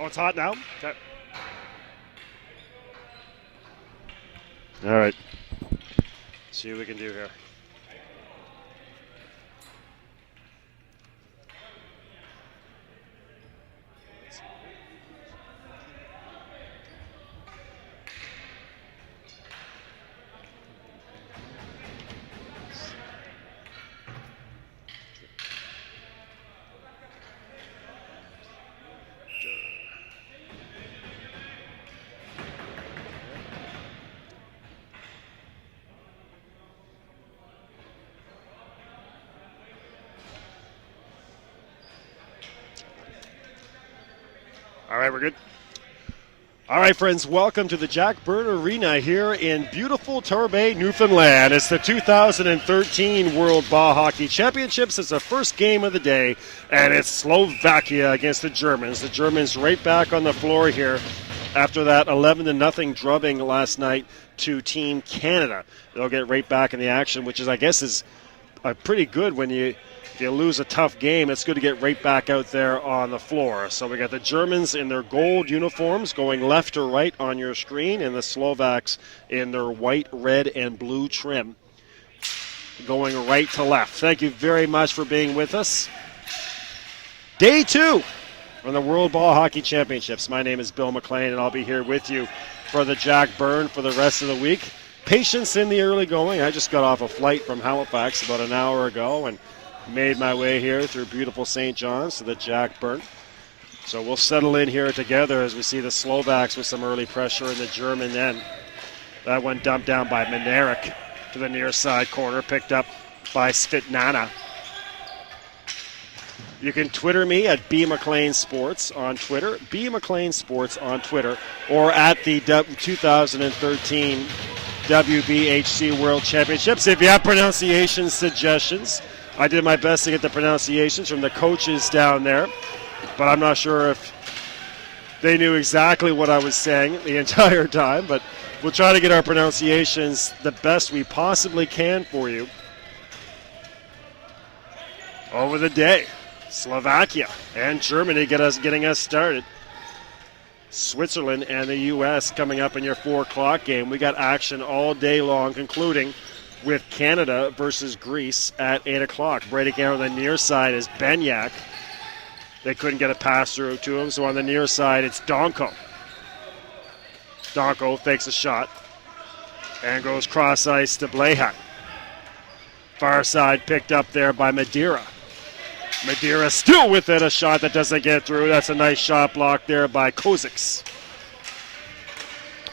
Oh, it's hot now? Okay. All right. See what we can do here. All right, we're good. All right, friends, welcome to the Jack Byrne Arena here in beautiful Torbay, Newfoundland. It's the 2013 World Ball Hockey Championships. It's the first game of the day, and it's Slovakia against the Germans. The Germans right back on the floor here after that 11-0 drubbing last night to Team Canada. They'll get right back in the action, which is, I guess, is pretty good when if you lose a tough game, it's good to get right back out there on the floor. So we got the Germans in their gold uniforms going left to right on your screen, and the Slovaks in their white, red, and blue trim going right to left. Thank you very much for being with us. Day 2 on the World Ball Hockey Championships. My name is Bill McLean, and I'll be here with you for the Jack Byrne for the rest of the week. Patience in the early going. I just got off a flight from Halifax about an hour ago and made my way here through beautiful St. John's to the Jack Byrne. So we'll settle in here together as we see the Slovaks with some early pressure in the German end. That one dumped down by Minarik to the near side corner, picked up by Svitnana. You can Twitter me at BMcLeanSports on Twitter, BMcLeanSports on Twitter, or at the 2013 WBHC World Championships. If you have pronunciation suggestions, I did my best to get the pronunciations from the coaches down there, but I'm not sure if they knew exactly what I was saying the entire time, but we'll try to get our pronunciations the best we possibly can for you over the day. Slovakia and Germany getting us started. Switzerland and the U.S. coming up in your 4 o'clock game. We got action all day long, concluding with Canada versus Greece at 8 o'clock. Breaking out on the near side is Benyak. They couldn't get a pass through to him, so on the near side it's Donko. Donko fakes a shot and goes cross ice to Blahak. Far side picked up there by Madeira. Madeira still with it, a shot that doesn't get through. That's a nice shot block there by Kozics.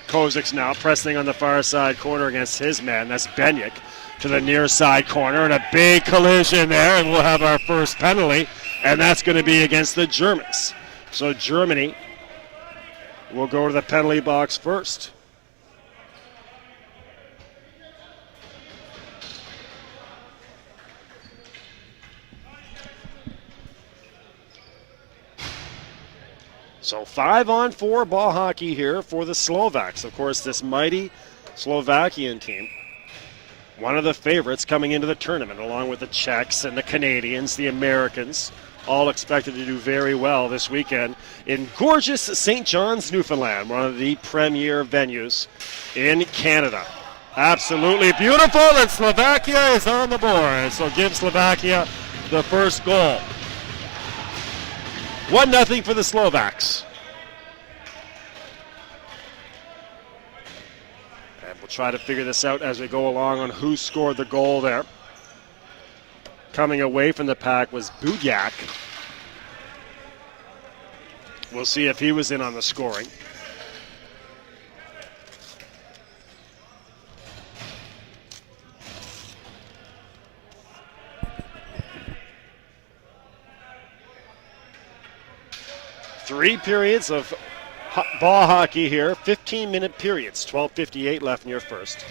Kozics now pressing on the far side corner against his man. That's Benyik to the near side corner, and a big collision there, and we'll have our first penalty, and that's going to be against the Germans. So Germany will go to the penalty box first. So 5-on-4 ball hockey here for the Slovaks. Of course, this mighty Slovakian team, one of the favorites coming into the tournament, along with the Czechs and the Canadians, the Americans, all expected to do very well this weekend in gorgeous St. John's, Newfoundland, one of the premier venues in Canada. Absolutely beautiful, and Slovakia is on the board. So give Slovakia the first goal. 1-0 for the Slovaks. And we'll try to figure this out as we go along on who scored the goal there. Coming away from the pack was Budyak. We'll see if he was in on the scoring. Three periods of ball hockey here, 15-minute periods, 12:58 left in your first.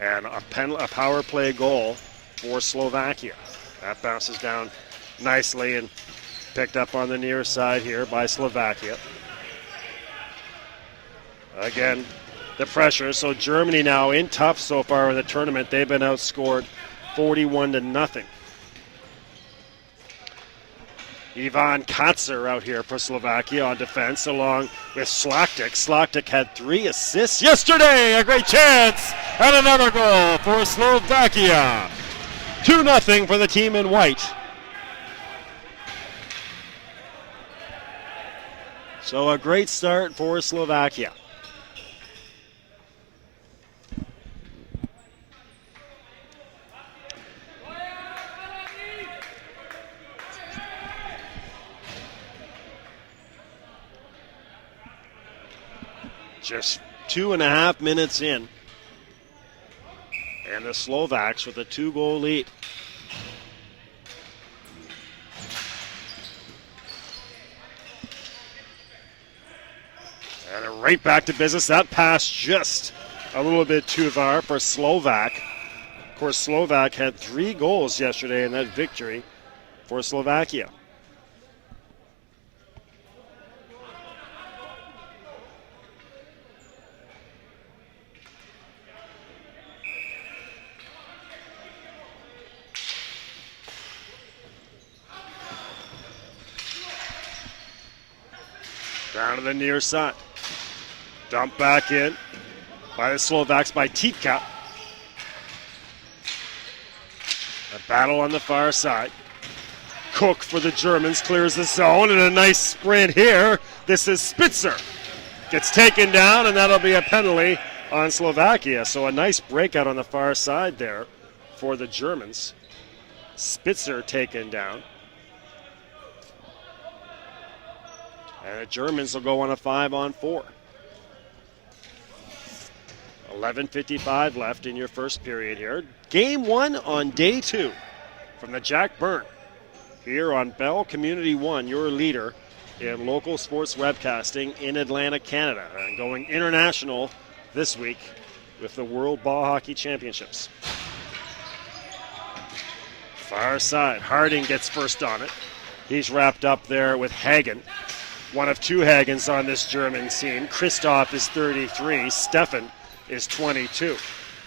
And a power play goal for Slovakia. That bounces down nicely and picked up on the near side here by Slovakia. Again, the pressure. So Germany now in tough so far in the tournament. They've been outscored 41-0. Ivan Katzer out here for Slovakia on defense, along with Slaktic. Slaktic had 3 assists yesterday. A great chance and another goal for Slovakia. 2-0 for the team in white. So a great start for Slovakia. Just 2.5 minutes in. And the Slovaks with a 2-goal lead. And right back to business. That pass just a little bit too far for Slovak. Of course, Slovak had 3 goals yesterday in that victory for Slovakia. Down to the near side. Dump back in by the Slovaks by Titka. A battle on the far side. Cook for the Germans clears the zone, and a nice sprint here. This is Spitzer. Gets taken down, and that'll be a penalty on Slovakia. So a nice breakout on the far side there for the Germans. Spitzer taken down. And the Germans will go on a 5-on-4. 11:55 left in your first period here. Game 1 on day 2 from the Jack Byrne here on Bell Community 1, your leader in local sports webcasting in Atlanta, Canada. And going international this week with the World Ball Hockey Championships. Far side, Harding gets first on it. He's wrapped up there with Hagen. One of 2 Hagens on this German team. Christoph is 33. Stefan is 22.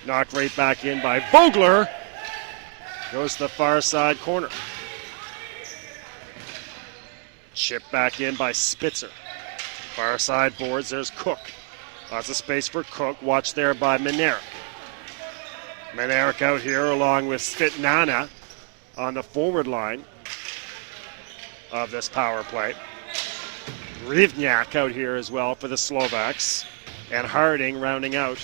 Knocked right back in by Vogler. Goes to the far side corner. Chipped back in by Spitzer. Far side boards, there's Cook. Lots of space for Cook. Watched there by Minarik. Minarik out here along with Svitnana on the forward line of this power play. Rivniak out here as well for the Slovaks. And Harding rounding out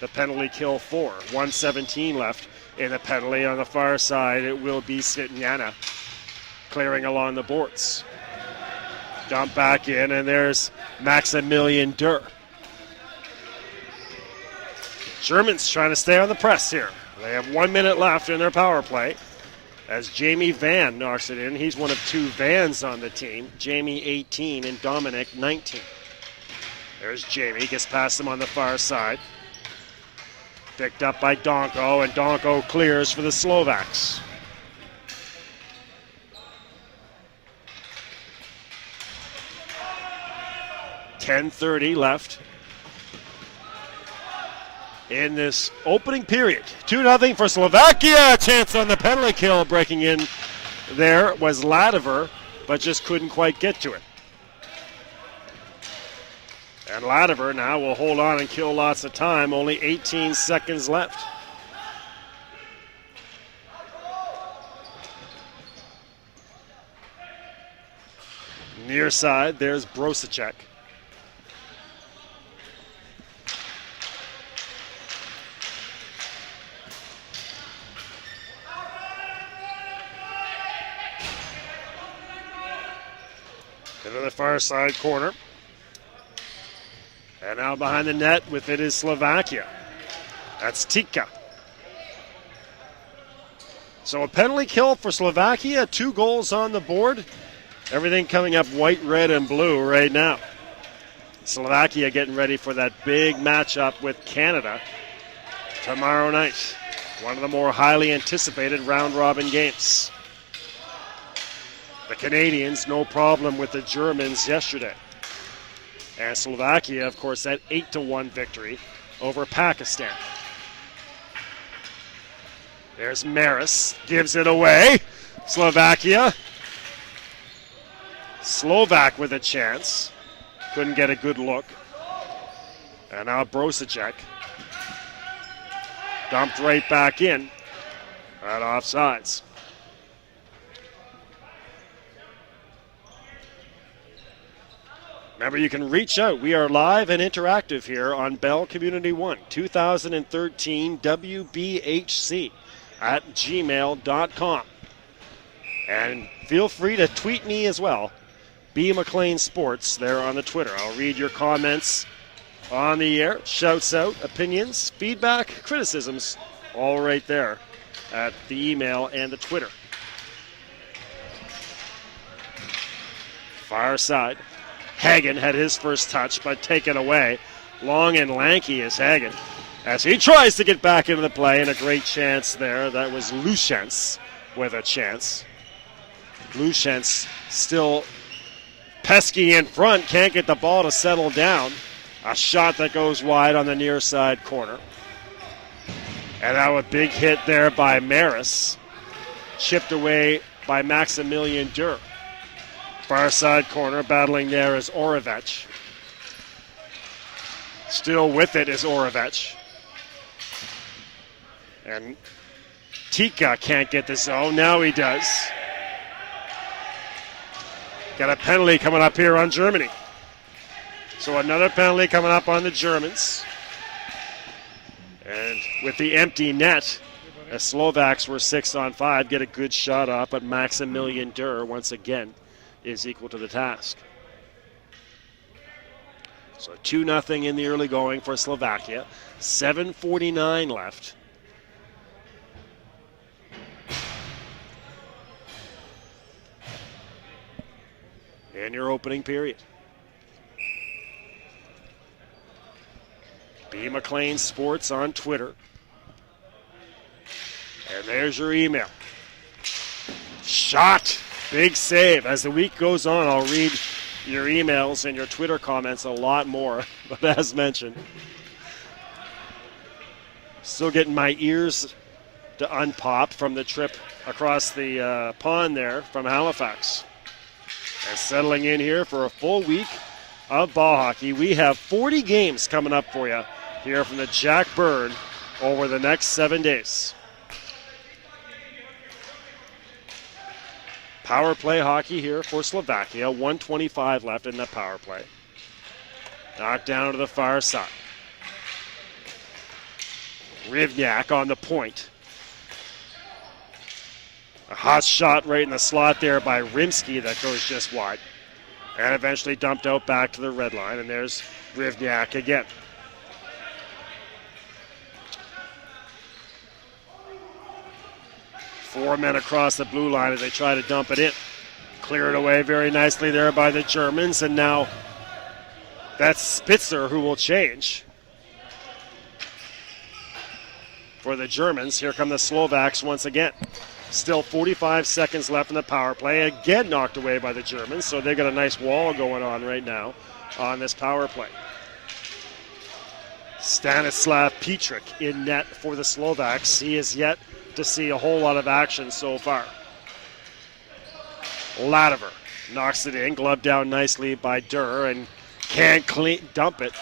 the penalty kill for. 1:17 left in the penalty. On the far side, it will be Svitnana clearing along the boards. Dump back in, and there's Maximilian Durr. Germans trying to stay on the press here. They have 1 minute left in their power play. As Jamie Van knocks it in. He's one of 2 Vans on the team. Jamie 18 and Dominic 19. There's Jamie, gets past him on the far side. Picked up by Donko, and Donko clears for the Slovaks. .10:30 left in this opening period. 2-0 for Slovakia. Chance on the penalty kill. Breaking in there was Ladiver, but just couldn't quite get to it. And Ladiver now will hold on and kill lots of time. Only 18 seconds left. Near side, there's Brosicek. Into the far side corner. And now behind the net with it is Slovakia. That's Tika. So a penalty kill for Slovakia, 2 goals on the board. Everything coming up white, red, and blue right now. Slovakia getting ready for that big matchup with Canada tomorrow night. One of the more highly anticipated round-robin games. The Canadians, no problem with the Germans yesterday. And Slovakia, of course, that 8-1 victory over Pakistan. There's Maris, gives it away. Slovakia Slovak with a chance. Couldn't get a good look. And now Brosicek. Dumped right back in at offsides. Remember, you can reach out. We are live and interactive here on Bell Community 1, 2013 WBHC at gmail.com. And feel free to tweet me as well, B. McLean Sports, there on the Twitter. I'll read your comments on the air, shouts out, opinions, feedback, criticisms, all right there at the email and the Twitter. Far side. Hagen had his first touch, but taken away. Long and lanky is Hagen as he tries to get back into the play, and a great chance there. That was Lushentz with a chance. Lushentz still pesky in front, can't get the ball to settle down. A shot that goes wide on the near side corner. And now a big hit there by Maris. Chipped away by Maximilian Durr. Far side corner, battling there is Oravec. Still with it is Oravec. And Tika can't get the zone. Now he does. Got a penalty coming up here on Germany. So another penalty coming up on the Germans. And with the empty net, the Slovaks were 6-on-5, get a good shot off, but Maximilian Durr once again is equal to the task. So 2-0 in the early going for Slovakia. 7:49 left. In your opening period. B. McLean Sports on Twitter. And there's your email. Shot. Big save. As the week goes on, I'll read your emails and your Twitter comments a lot more. But as mentioned, still getting my ears to unpop from the trip across the pond there from Halifax. And settling in here for a full week of ball hockey. We have 40 games coming up for you here from the Jack Bird over the next 7 days. Power play hockey here for Slovakia. 1:25 left in the power play. Knocked down to the far side. Rivniak on the point. A hot shot right in the slot there by Rimsky that goes just wide. And eventually dumped out back to the red line. And there's Rivniak again. Four men across the blue line as they try to dump it in. Cleared away very nicely there by the Germans. And now that's Spitzer who will change for the Germans. Here come the Slovaks once again. Still 45 seconds left in the power play. Again knocked away by the Germans, so they've got a nice wall going on right now on this power play. Stanislav Petrik in net for the Slovaks. He is yet to see a whole lot of action so far. Latimer knocks it in, gloved down nicely by Durr, and can't dump it.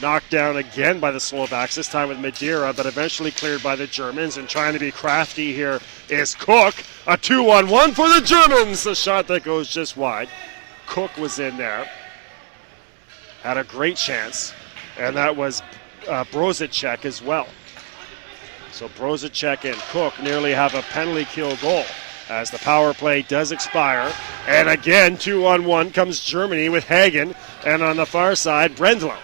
Knocked down again by the Slovaks, this time with Madeira, but eventually cleared by the Germans. And trying to be crafty here is Cook. A 2-on-1 for the Germans. A shot that goes just wide. Cook was in there. Had a great chance. And that was Brosicek as well. So Brosicek and Cook nearly have a penalty kill goal as the power play does expire. And again, 2-on-1 comes Germany with Hagen. And on the far side, Brendlo.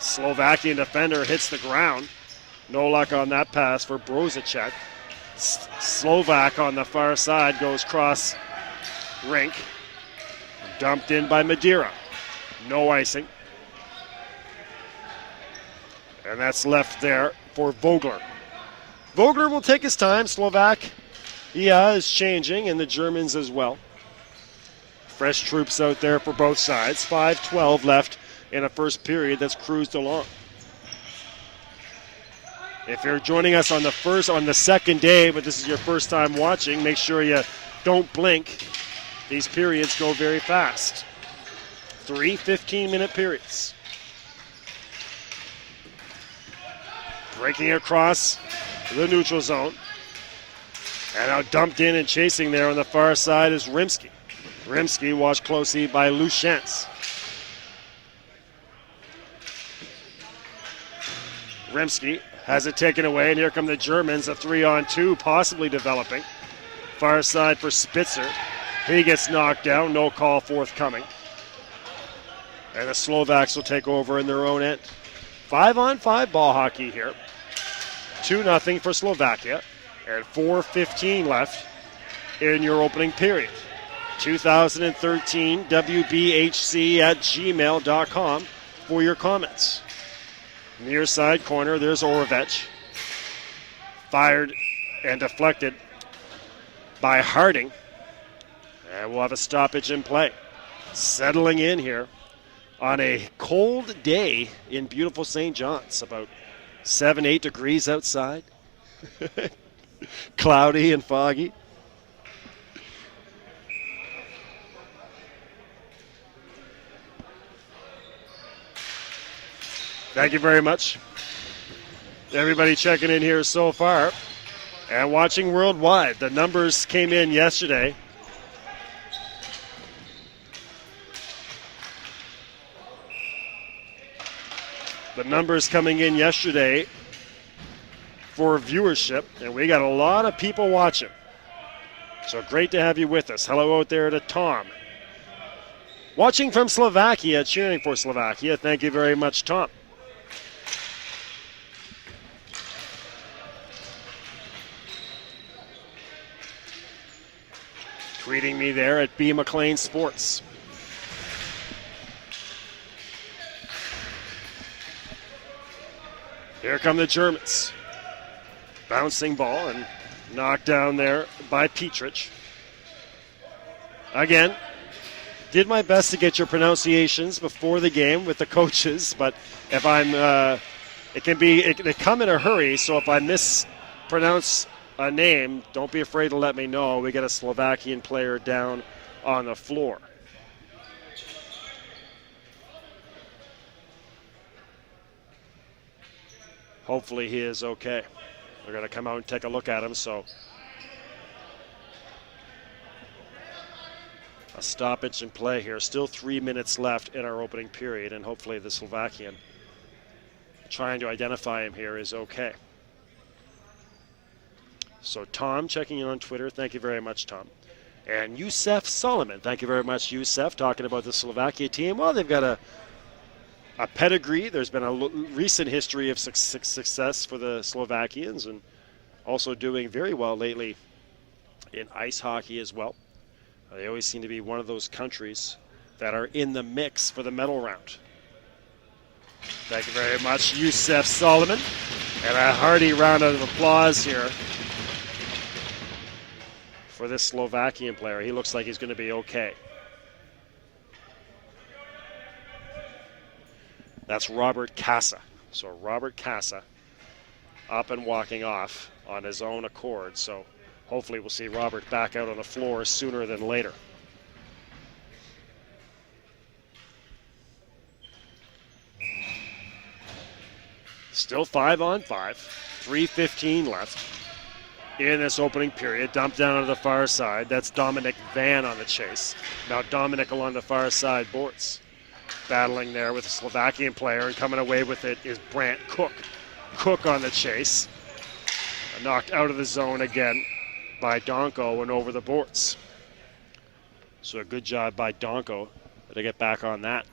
Slovakian defender hits the ground. No luck on that pass for Brosicek. Slovak on the far side goes cross rink. Dumped in by Madeira. No icing. And that's left there for Vogler. Vogler will take his time. Slovakia is changing, and the Germans as well. Fresh troops out there for both sides. 5:12 left in a first period that's cruised along. If you're joining us on the second day, but this is your first time watching, make sure you don't blink. These periods go very fast. 3 15-minute periods. Breaking across the neutral zone. And now dumped in and chasing there on the far side is Rimsky. Rimsky watched closely by Luchens. Rimsky has it taken away, and here come the Germans, a 3-on-2 possibly developing. Far side for Spitzer. He gets knocked down, no call forthcoming. And the Slovaks will take over in their own end. 5-on-5 ball hockey here. 2-0 for Slovakia, and 4:15 left in your opening period. 2013 WBHC@gmail.com for your comments. Near side corner, there's Orovech. Fired and deflected by Harding. And we'll have a stoppage in play. Settling in here on a cold day in beautiful St. John's. About 7-8 degrees outside. Cloudy and foggy. Thank you very much. Everybody checking in here so far and watching worldwide. The numbers came in yesterday. The numbers coming in yesterday for viewership, and we got a lot of people watching. So great to have you with us. Hello out there to Tom. Watching from Slovakia, cheering for Slovakia. Thank you very much, Tom. Tweeting me there at B. McLean Sports. Here come the Germans. Bouncing ball and knocked down there by Petrich. Again, did my best to get your pronunciations before the game with the coaches, but if I'm, they come in a hurry, so if I mispronounce a name, don't be afraid to let me know. We get a Slovakian player down on the floor. Hopefully he is okay. We're going to come out and take a look at him, so a stoppage in play here. Still 3 minutes left in our opening period, and hopefully the Slovakian trying to identify him here is okay. So Tom checking in on Twitter. Thank you very much, Tom. And Yusef Solomon. Thank you very much, Yusef, talking about the Slovakia team. Well, they've got a pedigree. There's been a recent history of success for the Slovakians, and also doing very well lately in ice hockey as well. They always seem to be one of those countries that are in the mix for the medal round. Thank you very much, Yusef Solomon. And a hearty round of applause here for this Slovakian player. He looks like he's going to be okay. That's Robert Casa. So Robert Casa up and walking off on his own accord. So hopefully we'll see Robert back out on the floor sooner than later. Still 5-on-5. 3:15 left in this opening period. Dumped down to the far side. That's Dominic Van on the chase. Now Dominic along the far side boards. Battling there with a Slovakian player, and coming away with it is Brant Cook. Cook on the chase. Knocked out of the zone again by Donko and over the boards. So a good job by Donko to get back on that.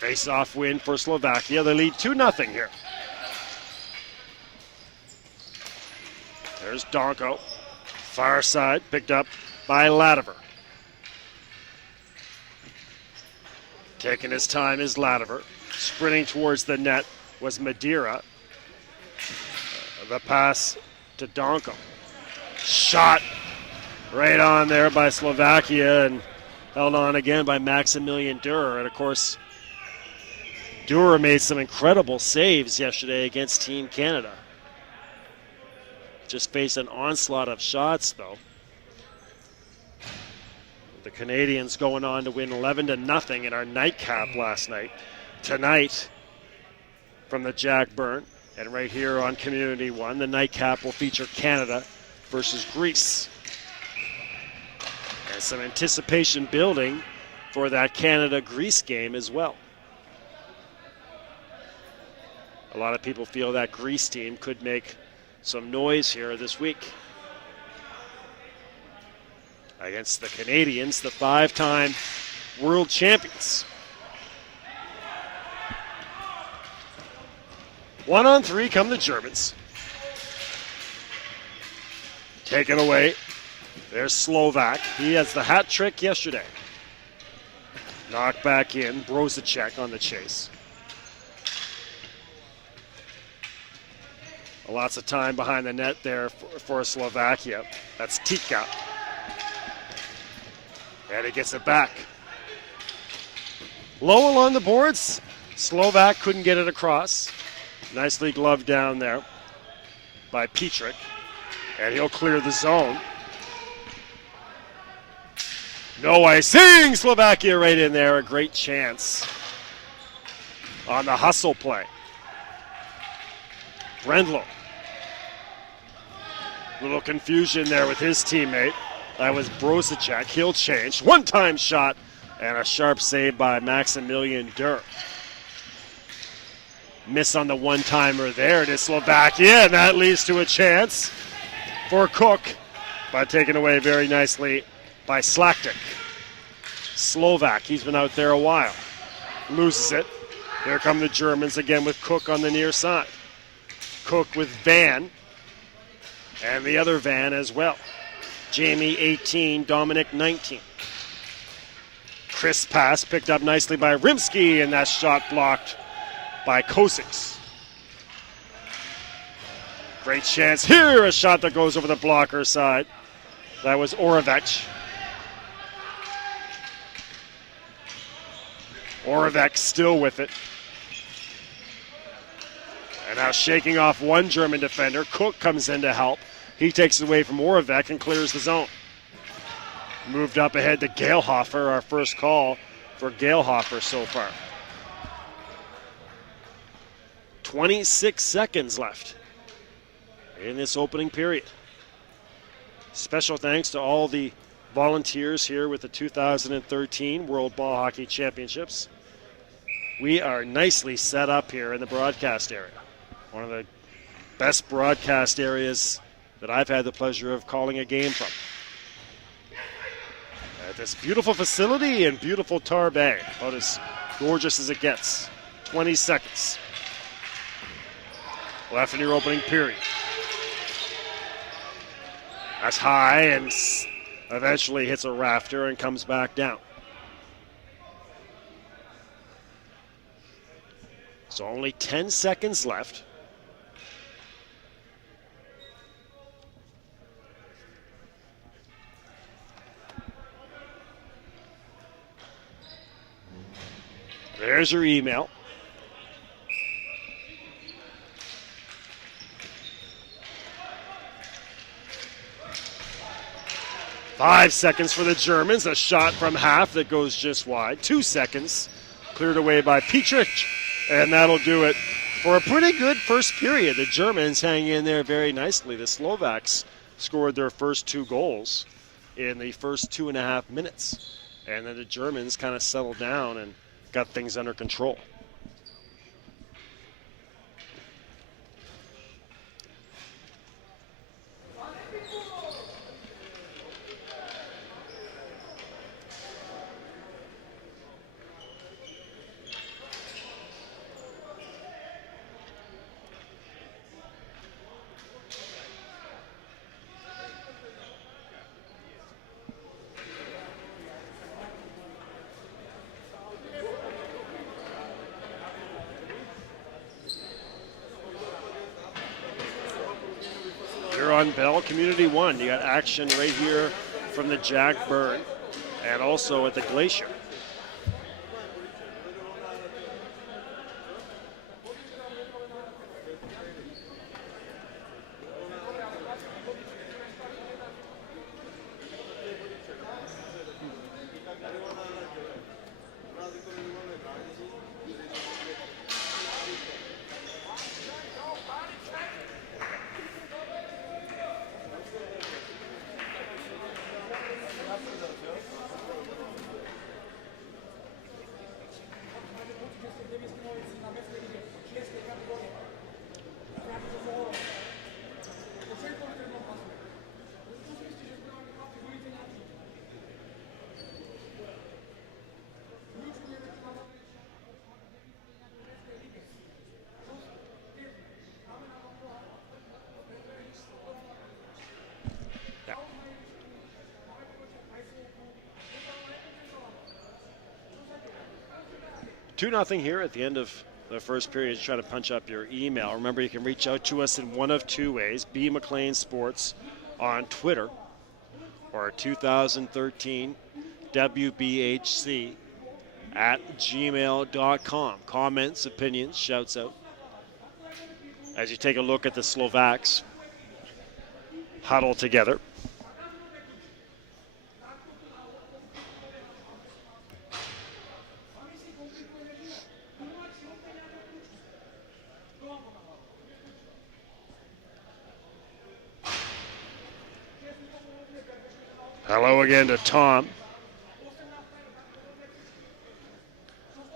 Face-off win for Slovakia. They lead 2-0 here. There's Donko. Far side, picked up by Latimer. Taking his time is Latimer. Sprinting towards the net was Madeira. The pass to Donko. Shot right on there by Slovakia, and Held on again by Maximilian Durer. And of course, Durer made some incredible saves yesterday against Team Canada. Just faced an onslaught of shots, though. The Canadians going on to win 11-0 in our nightcap last night. Tonight, from the Jack Byrne, and right here on Community One, the nightcap will feature Canada versus Greece. And some anticipation building for that Canada-Greece game as well. A lot of people feel that Greece team could make some noise here this week against the Canadians, the 5-time world champions. 1-on-3 come the Germans. Taken away. There's Slovak. He has the hat trick yesterday. Knocked back in. Brozicek on the chase. Lots of time behind the net there for Slovakia. That's Tika. And he gets it back. Low along the boards. Slovak couldn't get it across. Nicely gloved down there by Petrick. And he'll clear the zone. No icing! Slovakia right in there. A great chance on the hustle play. Brendlo. Little confusion there with his teammate. That was Brozicek. He'll change. One-time shot and a sharp save by Maximilian Durer. Miss on the one-timer there to Slovakia, and that leads to a chance for Cook, but taken away very nicely by Slaktic. Slovak, he's been out there a while. Loses it. Here come the Germans again with Cook on the near side. Cook with Van, and the other Van as well. Jamie 18, Dominic 19. Crisp pass picked up nicely by Rimsky, and that shot blocked by Kosiks. Great chance here, a shot that goes over the blocker side. That was Oravec. Oravec still with it. And now shaking off one German defender. Cook comes in to help. He takes it away from Oravec and clears the zone. Moved up ahead to Gailhofer, our first call for Gailhofer so far. 26 seconds left in this opening period. Special thanks to all the volunteers here with the 2013 World Ball Hockey Championships. We are nicely set up here in the broadcast area. One of the best broadcast areas that I've had the pleasure of calling a game from. At this beautiful facility in beautiful Tarbay, about as gorgeous as it gets. 20 seconds left in your opening period. That's high and eventually hits a rafter and comes back down. So only 10 seconds left. There's your email. Five seconds for the Germans. A shot from half that goes just wide. 2 seconds. Cleared away by Petrick. And that'll do it for a pretty good first period. The Germans hang in there very nicely. The Slovaks scored their first 2 goals in the first 2.5 minutes. And then the Germans kind of settled down and got things under control. On Bell Community One. You got action right here from the Jack Byrne. and also at the Glacier. Yeah. 2-0 here at the end of the first period. Just trying to punch up your email. Remember, you can reach out to us in one of two ways. B. McLean Sports on Twitter, or 2013 WBHC at gmail.com. Comments, opinions, shouts out. As you take a look at the Slovaks huddle together. Hello again to Tom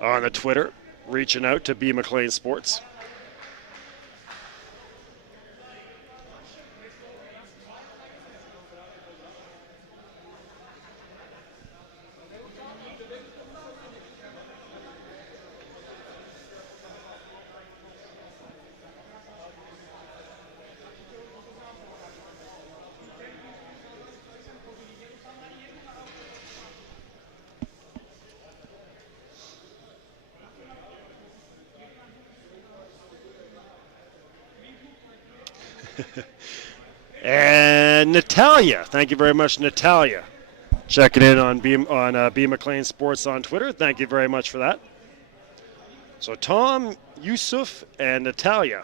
on the Twitter, reaching out to B. McLean Sports. And Natalia, thank you very much, Natalia, checking in on B McLean Sports on Twitter. Thank you very much for that. So Tom, Yusuf, and Natalia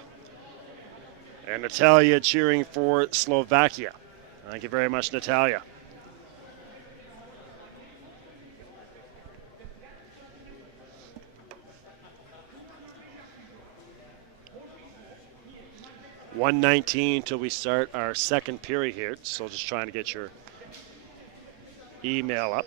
cheering for Slovakia. Thank you very much, Natalia. $1:19 till we start our second period here. So just trying to get your email up.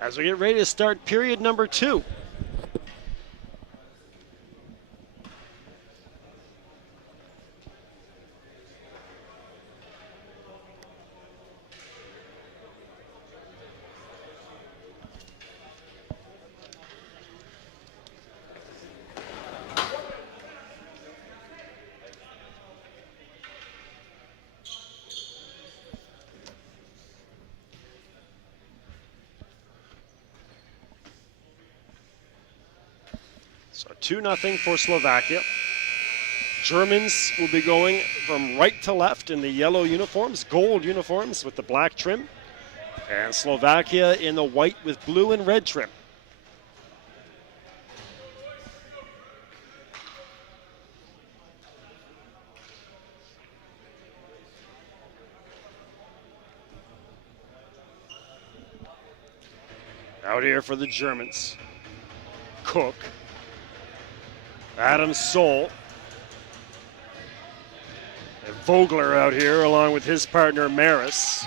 As we get ready to start period number 2. So 2-0 for Slovakia. Germans will be going from right to left in the yellow uniforms, gold uniforms with the black trim. And Slovakia in the white with blue and red trim. Out here for the Germans. Cook. Adam Sohl. And Vogler out here along with his partner Maris.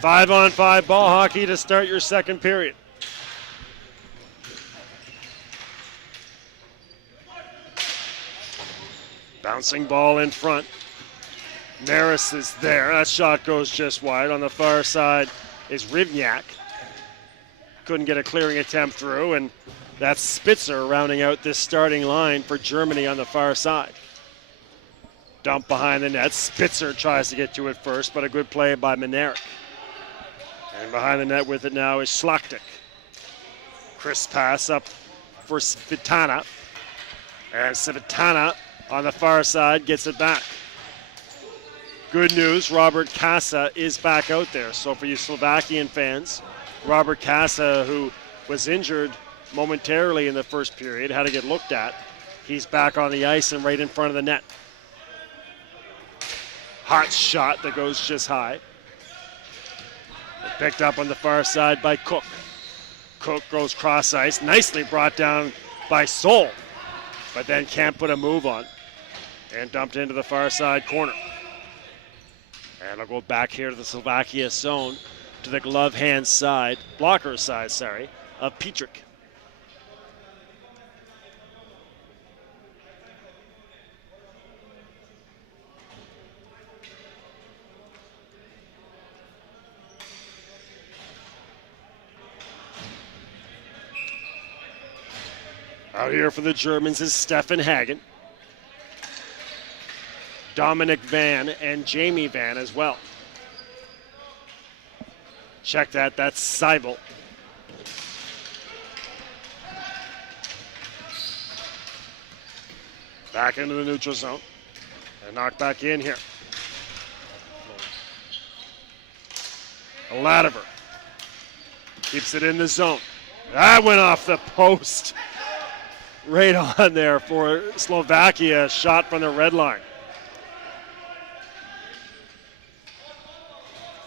5-on-5 ball hockey to start your second period. Bouncing ball in front. Maris is there. That shot goes just wide. On the far side is Rivniak. Couldn't get a clearing attempt through, and that's Spitzer rounding out this starting line for Germany on the far side. Dump behind the net. Spitzer tries to get to it first, but a good play by Minarik. And behind the net with it now is Slaktik. Crisp pass up for Svitana. And Svitana on the far side gets it back. Good news, Robert Kasa is back out there. So for you Slovakian fans, Robert Kasa, who was injured momentarily in the first period, had to get looked at. He's back on the ice and right in front of the net. Hot shot that goes just high. Picked up on the far side by Cook. Cook goes cross ice, nicely brought down by Sol, but then can't put a move on. And dumped into the far side corner. And I'll go back here to the Slovakia zone, to the glove hand side, blocker side, of Petrick. Out here for the Germans is Stefan Hagen, Dominic Van, and Jamie Van as well. Check that, that's Seibel. Back into the neutral zone. And knocked back in here. Latimer keeps it in the zone. That went off the post. Right on there for Slovakia, shot from the red line.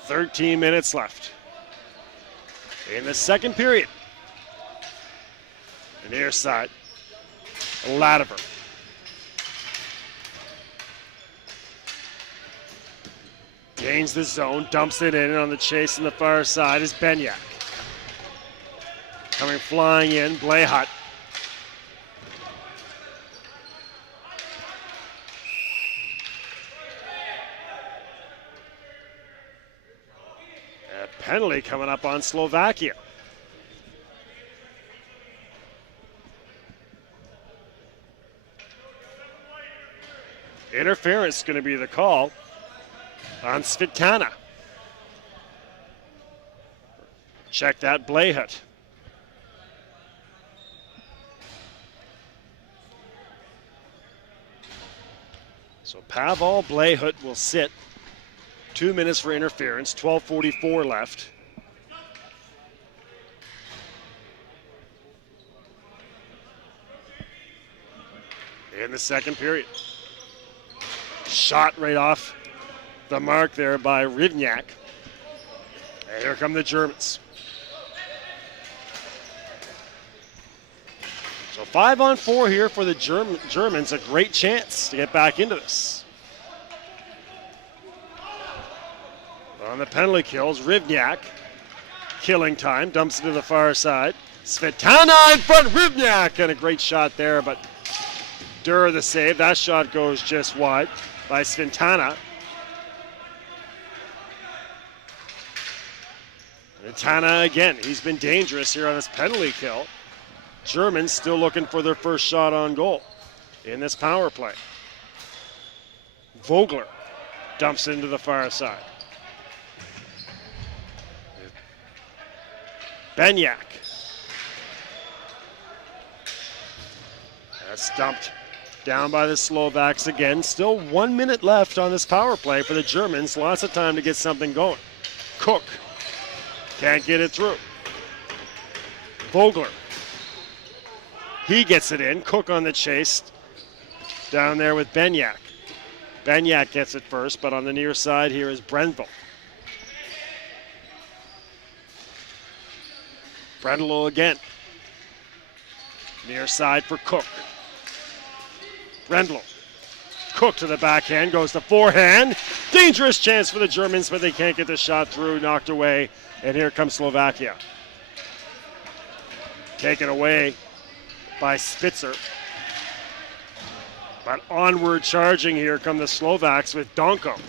13 minutes left in the second period. The near side, Latimer. Gains the zone, dumps it in, and on the chase on the far side is Benyak. Coming flying in, Blehut. Penalty coming up on Slovakia. Interference going to be the call on Svitana. Check that, Blehut. So Pavel Blehut will sit. 2 minutes for interference, 12:44 left. In the second period. Shot right off the mark there by Rivniak. And here come the Germans. So 5-on-4 here for the Germans, a great chance to get back into this. On the penalty kills, Rivniak, killing time, dumps it to the far side. Svitana in front, Rivniak, and a great shot there, but Durer the save. That shot goes just wide by Svitana. Svitana again, he's been dangerous here on this penalty kill. Germans still looking for their first shot on goal in this power play. Vogler dumps into the far side. Benyak. That's dumped down by the Slovaks again. Still 1 minute left on this power play for the Germans. Lots of time to get something going. Cook can't get it through. Vogler. He gets it in. Cook on the chase. Down there with Benyak. Benyak gets it first, but on the near side here is Brenville. Brendel again. Near side for Cook. Brendel. Cook to the backhand, goes to forehand. Dangerous chance for the Germans, but they can't get the shot through, knocked away. And here comes Slovakia. Taken away by Spitzer. But onward charging here come the Slovaks with Donko.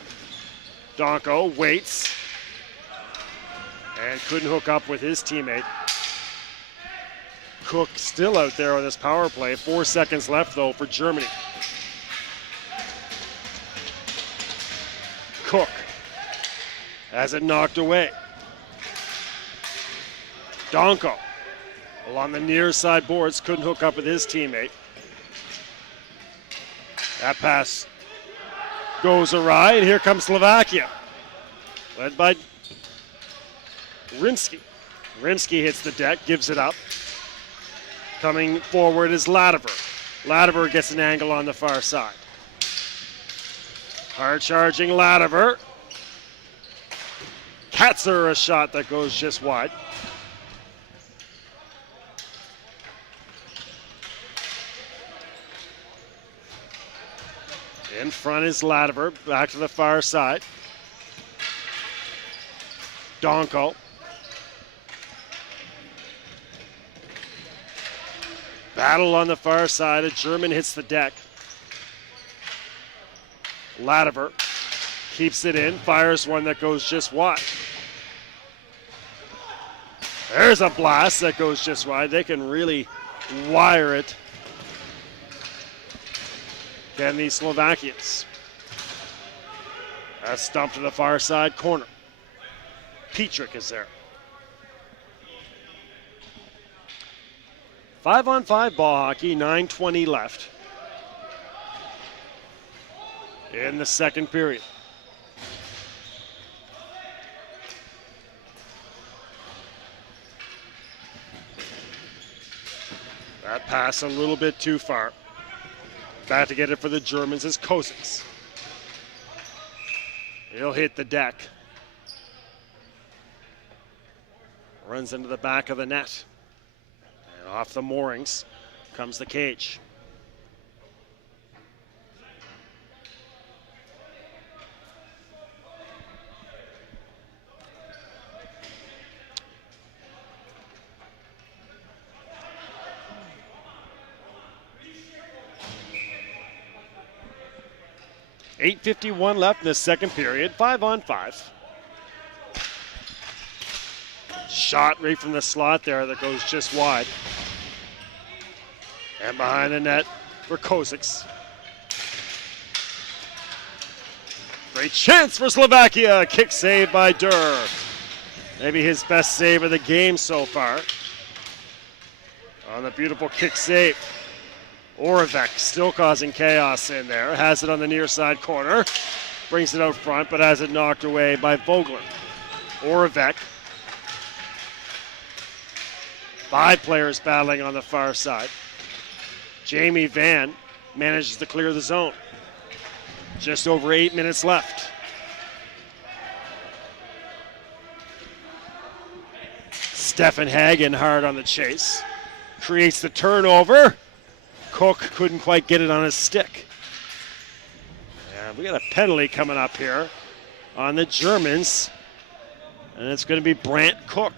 Donko waits and couldn't hook up with his teammate. Cook still out there on this power play. 4 seconds left, though, for Germany. Cook has it knocked away. Donko along the near side boards, couldn't hook up with his teammate. That pass goes awry, and here comes Slovakia, led by Rimsky. Rimsky hits the deck, gives it up. Coming forward is Latimer. Latimer gets an angle on the far side. Hard charging Latimer. Katzer, a shot that goes just wide. In front is Latimer, back to the far side. Donko. Battle on the far side. A German hits the deck. Latimer keeps it in, fires one that goes just wide. There's a blast that goes just wide. They can really wire it. Can these Slovakians. A stump to the far side corner. Petrick is there. 5-on-5 ball hockey, 9:20 left in the second period. That pass a little bit too far. Back to get it for the Germans is Kozics. He'll hit the deck. Runs into the back of the net. And off the moorings comes the cage. .8:51 left in the second period, 5-on-5. Shot right from the slot there that goes just wide. And behind the net for Kozics. Great chance for Slovakia. Kick save by Durr. Maybe his best save of the game so far. On the beautiful kick save. Oravec still causing chaos in there. Has it on the near side corner. Brings it out front, but has it knocked away by Vogler. Oravec. 5 players battling on the far side. Jamie Van manages to clear the zone. Just over 8 minutes left. Stefan Hagen hard on the chase. Creates the turnover. Cook couldn't quite get it on his stick. And we got a penalty coming up here on the Germans. And it's going to be Brant Cook.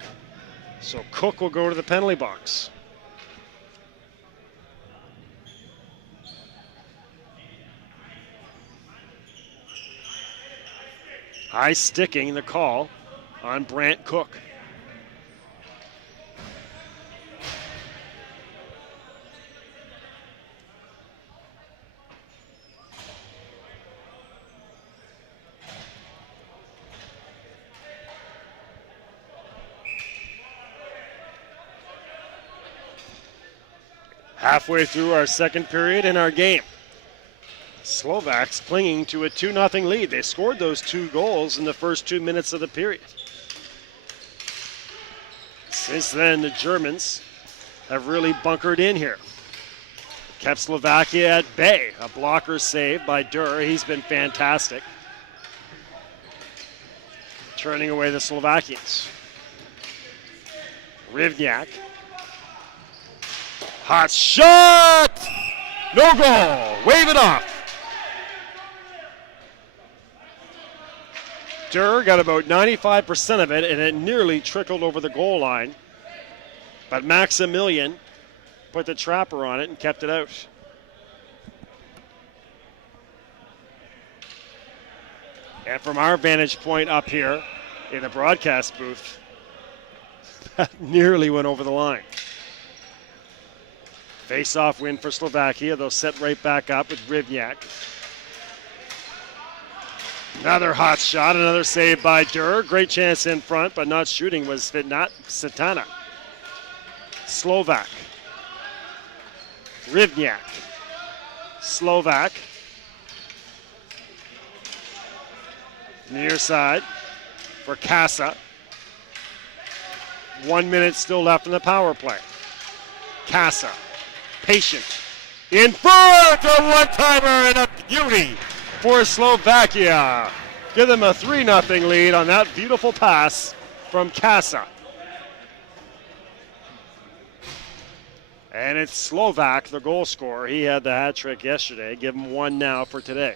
So Cook will go to the penalty box. High sticking the call on Brant Cook. Halfway through our second period in our game. Slovaks clinging to a 2-0 lead. They scored those 2 goals in the first 2 minutes of the period. Since then, the Germans have really bunkered in here. Kept Slovakia at bay. A blocker save by Durr. He's been fantastic. Turning away the Slovakians. Rivniak. Hot shot! No goal. Wave it off. Durr got about 95% of it, and it nearly trickled over the goal line. But Maximilian put the trapper on it and kept it out. And from our vantage point up here in the broadcast booth, that nearly went over the line. Face-off win for Slovakia. They'll set right back up with Rivniak. Another hot shot, another save by Dur. Great chance in front, but not shooting was not Satana. Slovak. Rivniak. Slovak. Near side for Casa. 1 minute still left in the power play. Casa, patient, in front, a one-timer and a beauty for Slovakia. Give them a 3-0 lead on that beautiful pass from Casa. And it's Slovak, the goal scorer. He had the hat trick yesterday. Give him one now for today.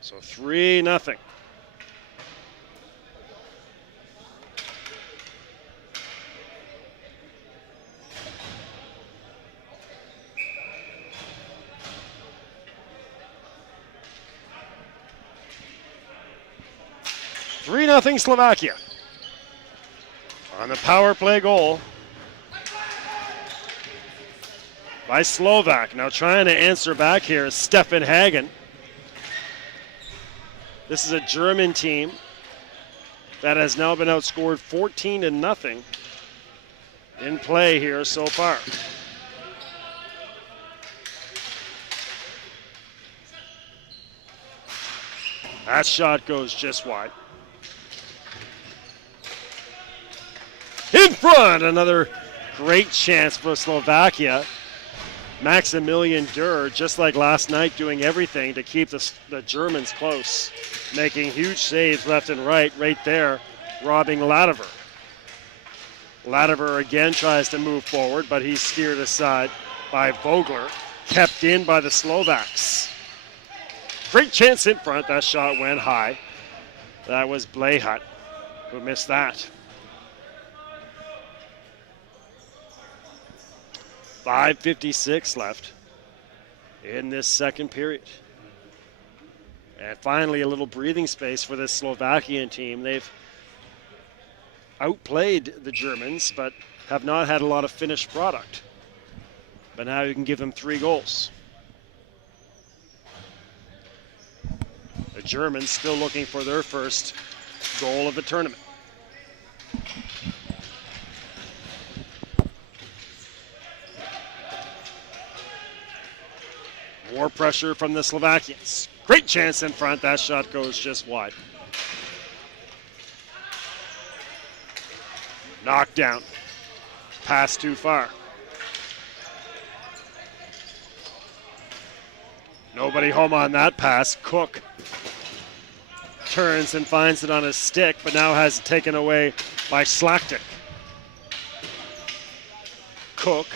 So 3-0. Nothing Slovakia. On the power play goal by Slovak. Now trying to answer back here is Stefan Hagen. This is a German team that has now been outscored 14-0 in play here so far. That shot goes just wide. In front, another great chance for Slovakia. Maximilian Dur, just like last night, doing everything to keep the Germans close, making huge saves left and right there, robbing Lativer. Lativer again tries to move forward, but he's steered aside by Vogler, kept in by the Slovaks. Great chance in front. That shot went high. That was Blehut who missed that. 5:56 left in this second period. And finally, a little breathing space for this Slovakian team. They've outplayed the Germans, but have not had a lot of finished product. But now you can give them 3 goals. The Germans still looking for their first goal of the tournament. More pressure from the Slovakians. Great chance in front. That shot goes just wide. Knocked down. Pass too far. Nobody home on that pass. Cook turns and finds it on his stick, but now has it taken away by Slaktic. Cook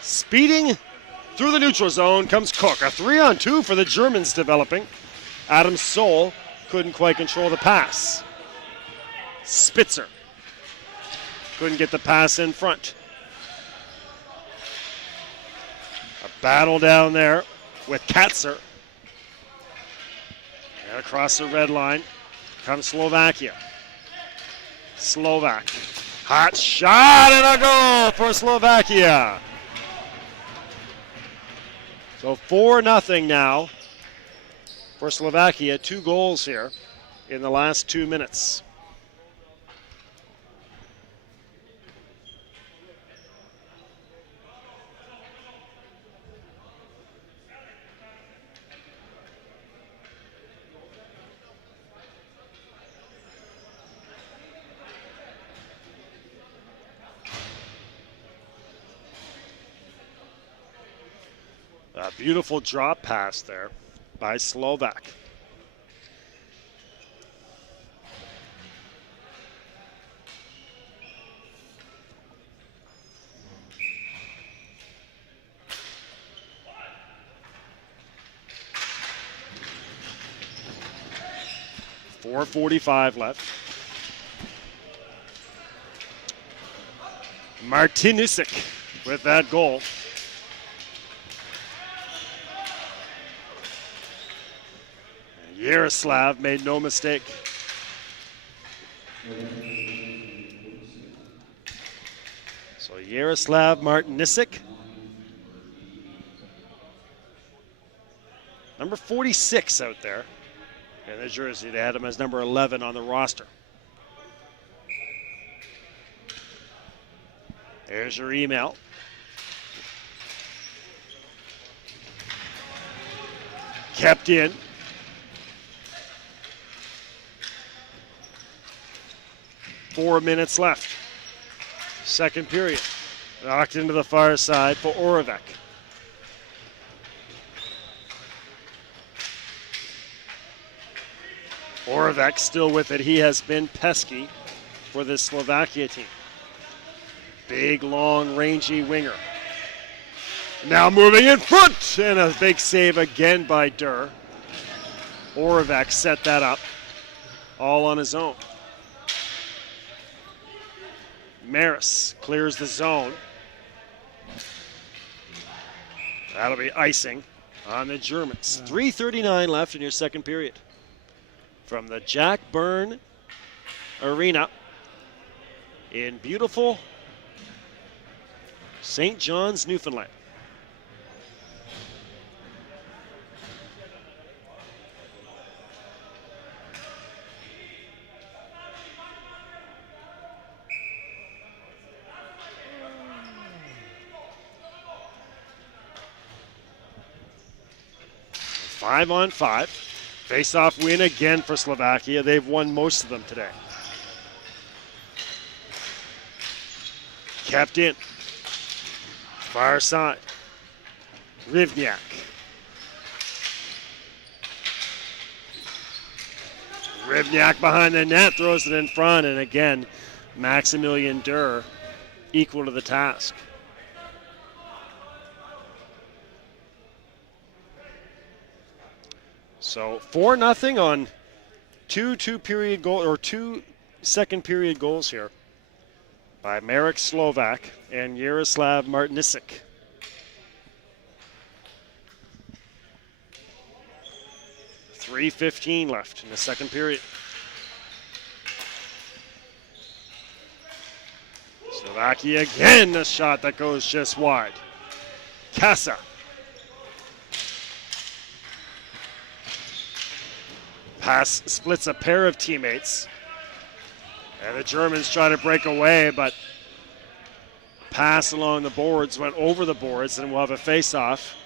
speeding through the neutral zone comes Cook. A 3-on-2 for the Germans developing. Adam Sohl couldn't quite control the pass. Spitzer couldn't get the pass in front. A battle down there with Katzer. And across the red line comes Slovakia. Slovak. Hot shot and a goal for Slovakia. So 4-0 now for Slovakia. 2 goals here in the last 2 minutes. A beautiful drop pass there by Slovak. .445 left. Martinusik with that goal. Yaroslav made no mistake. So Yaroslav Martinisic, number 46 out there in the jersey. They had him as number 11 on the roster. There's your email. Kept in. Four minutes left. Second period. Knocked into the far side for Oravec. Oravec still with it. He has been pesky for this Slovakia team. Big, long, rangy winger. Now moving in front, and a big save again by Durr. Oravec set that up, all on his own. Maris clears the zone. That'll be icing on the Germans. 3:39 left in your second period. From the Jack Byrne Arena in beautiful St. John's, Newfoundland. Five on five. Face-off win again for Slovakia. They've won most of them today. Kept in. Far side. Rivniak. Rivniak behind the net, throws it in front, and again, Maximilian Durr equal to the task. So 4-0 on two second period goals here by Marek Slovak and Yaroslav Martinisic. .3:15 left in the second period. Slovakia again, a shot that goes just wide. Casa. Pass splits a pair of teammates. And the Germans try to break away, but pass along the boards went over the boards, and we'll have a face-off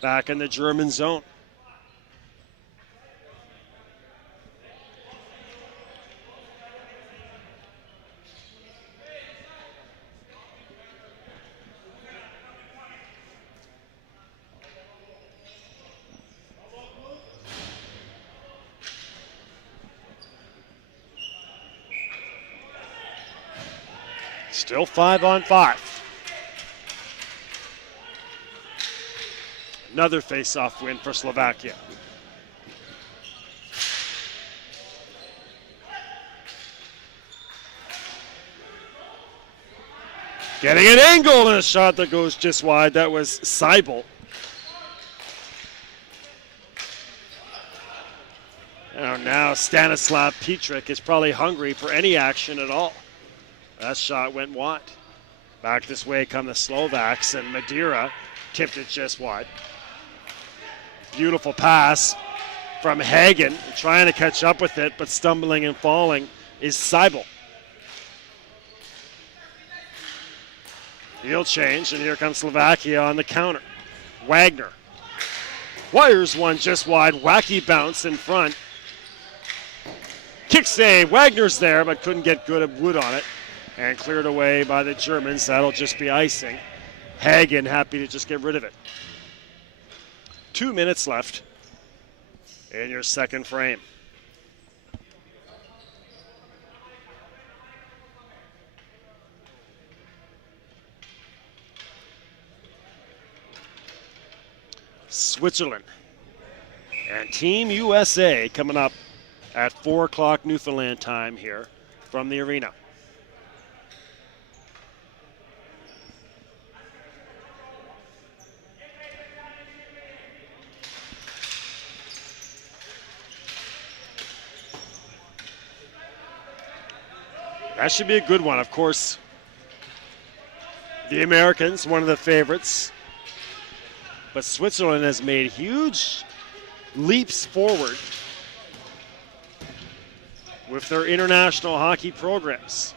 back in the German zone. Still 5 on 5. Another face-off win for Slovakia. Getting an angle and a shot that goes just wide. That was Seibel. Now Stanislav Petrik is probably hungry for any action at all. That shot went wide. Back this way come the Slovaks, and Madeira tipped it just wide. Beautiful pass from Hagen, trying to catch up with it, but stumbling and falling is Seibel. Field change, and here comes Slovakia on the counter. Wagner wires one just wide, wacky bounce in front. Kick save, Wagner's there, but couldn't get good wood on it. And cleared away by the Germans. That'll just be icing. Hagen happy to just get rid of it. 2 minutes left in your second frame. Switzerland and Team USA coming up at 4 o'clock Newfoundland time here from the arena. That should be a good one. Of course, the Americans, one of the favorites. But Switzerland has made huge leaps forward with their international hockey programs.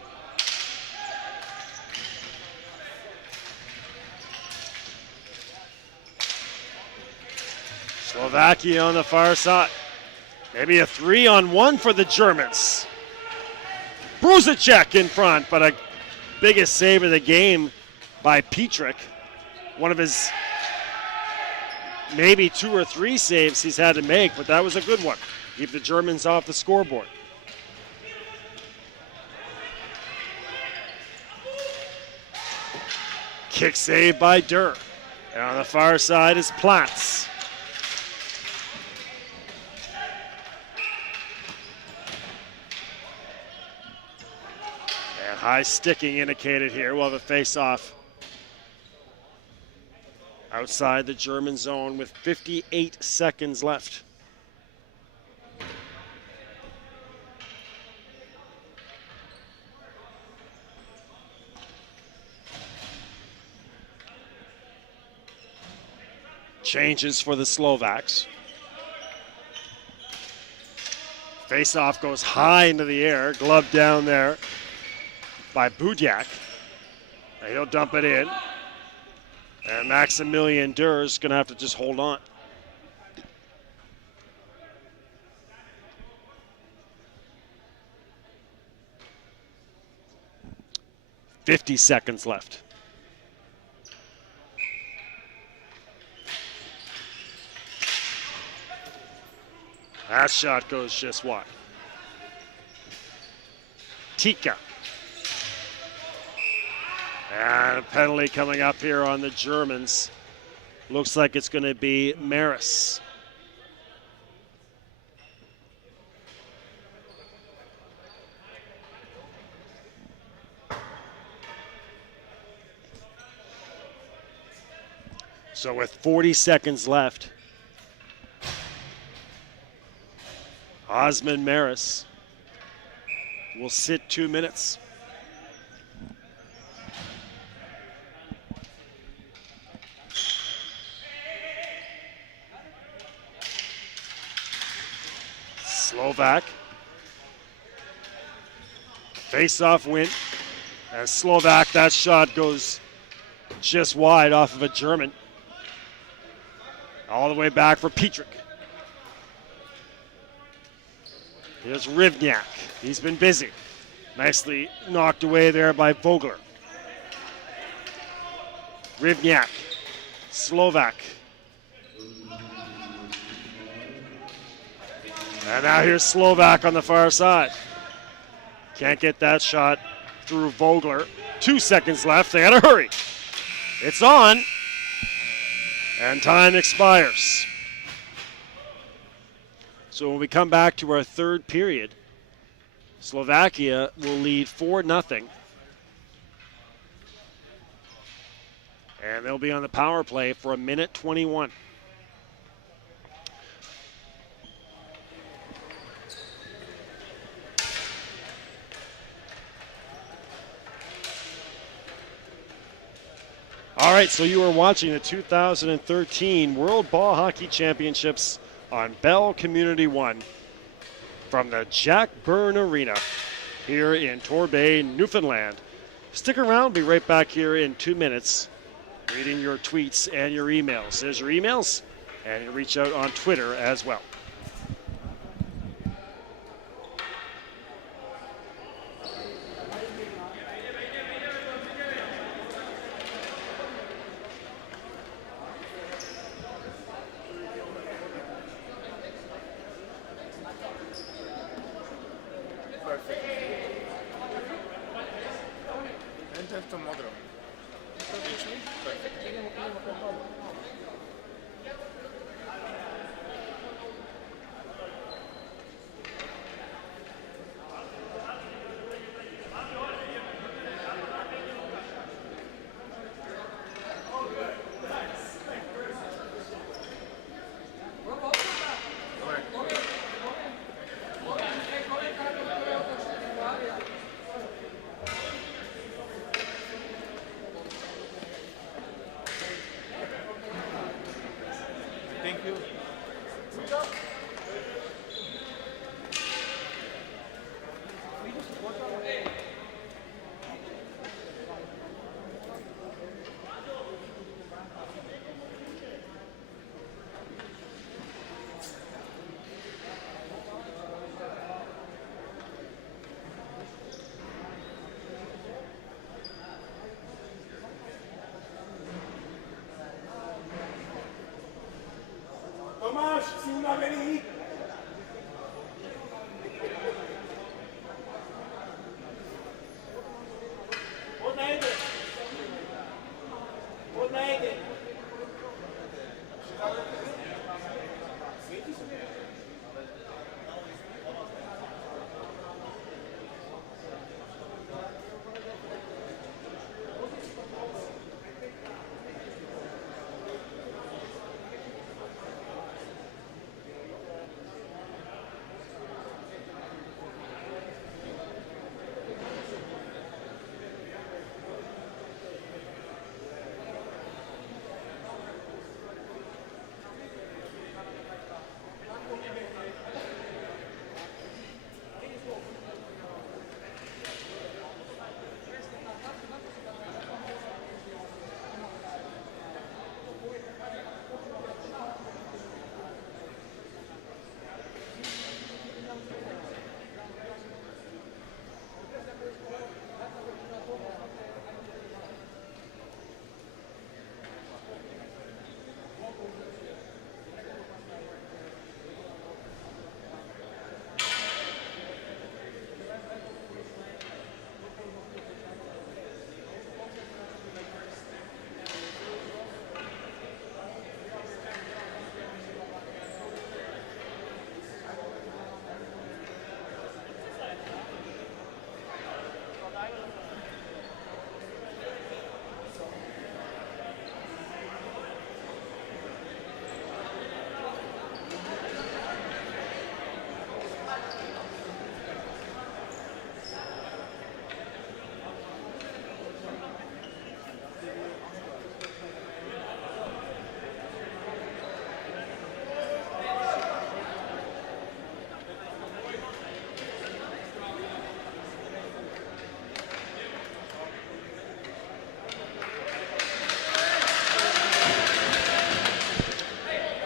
Slovakia on the far side. Maybe a 3-on-1 for the Germans. Bruzicek in front, but a biggest save of the game by Petrick. One of his maybe 2 or 3 saves he's had to make, but that was a good one. Keep the Germans off the scoreboard. Kick save by Durr. And on the far side is Platz. And high sticking indicated here. We'll have a face-off outside the German zone with 58 seconds left. Changes for the Slovaks. Face-off goes high into the air, glove down there by Budiak. He'll dump it in. And Maximilian Durr is going to have to just hold on. $50 seconds left. That shot goes just wide. Tika. And a penalty coming up here on the Germans. Looks like it's going to be Maris. So with 40 seconds left, Osman Maris will sit 2 minutes. Slovak. Face-off win. And Slovak, that shot goes just wide off of a German. All the way back for Petrick. Here's Rivniak. He's been busy. Nicely knocked away there by Vogler. Rivniak. Slovak. And now here's Slovak on the far side. Can't get that shot through Vogler. 2 seconds left. They gotta hurry. It's on. And time expires. So when we come back to our third period, Slovakia will lead 4-0. And they'll be on the power play for 1:21. All right, so you are watching the 2013 World Ball Hockey Championships on Bell Community One from the Jack Byrne Arena here in Torbay, Newfoundland. Stick around, be right back here in 2 minutes reading your tweets and your emails. There's your emails, and you reach out on Twitter as well.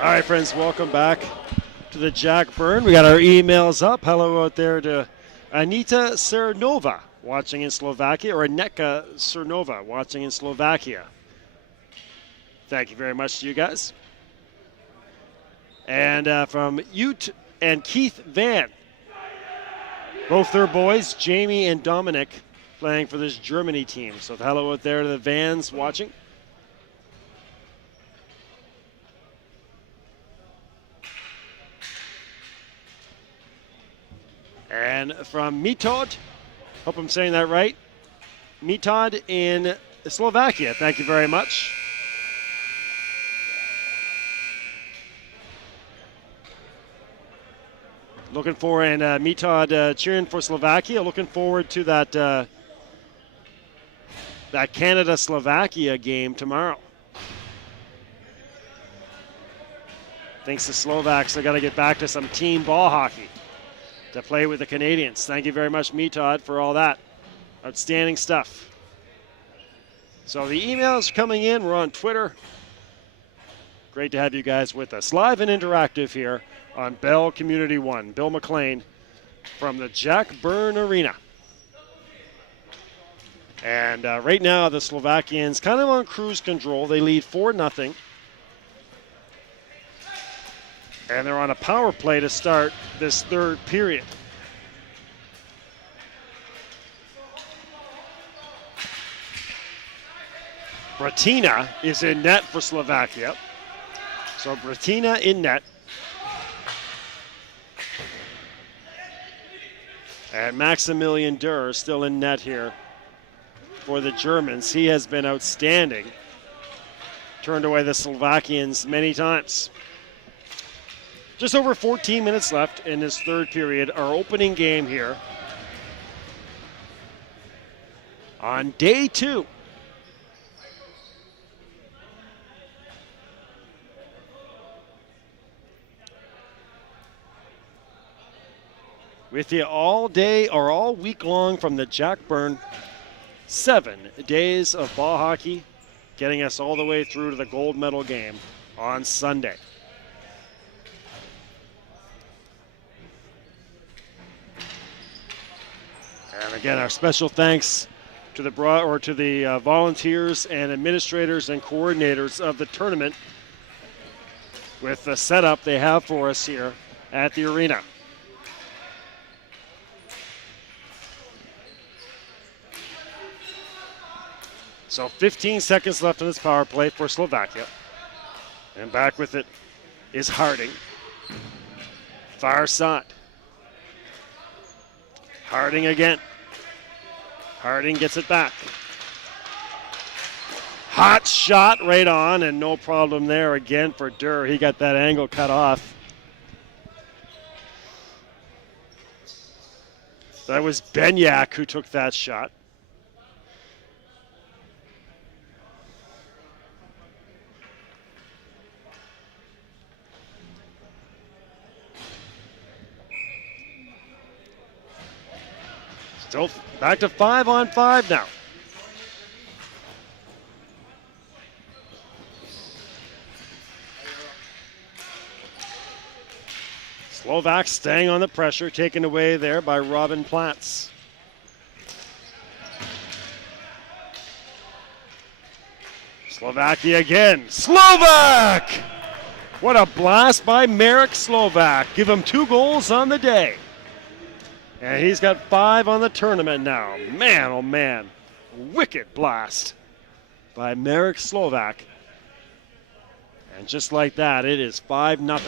All right, friends, welcome back to the Jack Byrne. We got our emails up. Hello out there to Anita Cernova watching in Slovakia, or Aneka Cernova watching in Slovakia. Thank you very much to you guys. And from Ute and Keith Van, both their boys, Jamie and Dominic, playing for this Germany team. So hello out there to the Vans watching. And from Mitod, hope I'm saying that right, Mitod in Slovakia. Thank you very much. Looking for, and Mitod cheering for Slovakia. Looking forward to that that Canada-Slovakia game tomorrow. Thinks the Slovaks are going to get back to some team ball hockey to play with the Canadians. Thank you very much, Mitod, for all that. Outstanding stuff. So the emails coming in. We're on Twitter. Great to have you guys with us. Live and interactive here on Bell Community One. Bill McLean from the Jack Byrne Arena. And right now, the Slovakians kind of on cruise control. They lead 4-0. And they're on a power play to start this third period. Bratina is in net for Slovakia. So Bratina in net. And Maximilian Durr still in net here for the Germans. He has been outstanding. Turned away the Slovakians many times. Just over 14 minutes left in this third period. Our opening game here on day 2. With you all day or all week long from the Jack Byrne. 7 days of ball hockey, getting us all the way through to the gold medal game on Sunday. And again, our special thanks to the volunteers and administrators and coordinators of the tournament with the setup they have for us here at the arena. So 15 seconds left in this power play for Slovakia. And back with it is Harding. Far side. Harding again. Harding gets it back. Hot shot right on, and no problem there again for Durr. He got that angle cut off. That was Benyak who took that shot. Still back to 5-on-5 now. Slovaks staying on the pressure, taken away there by Robin Platz. Slovakia again. Slovak! What a blast by Marek Slovak. Give him 2 goals on the day. And he's got 5 on the tournament now. Man, oh man. Wicked blast by Marek Slovak. And just like that, it is 5-0.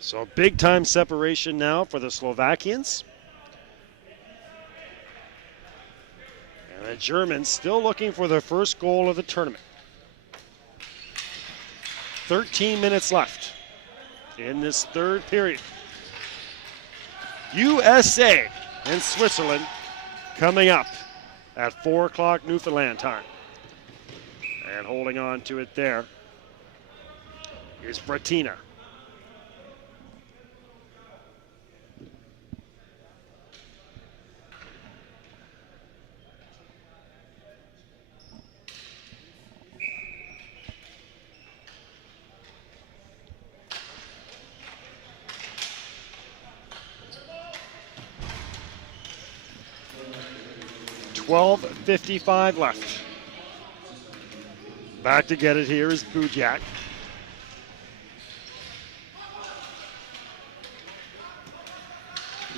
So big time separation now for the Slovakians. And the Germans still looking for their first goal of the tournament. 13 minutes left in this third period. USA and Switzerland coming up at 4 o'clock Newfoundland time. And holding on to it there is Bratina. .55 left. Back to get it here is Budiak.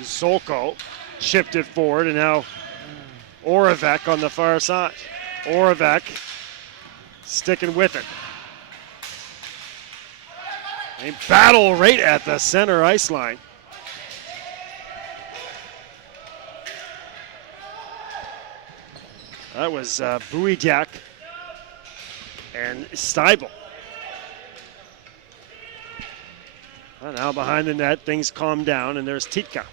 Zolko chipped it forward, and now Oravec on the far side. Oravec sticking with it. A battle right at the center ice line. That was Budiak and Steibel. Well, now behind the net, things calm down, and there's Titka.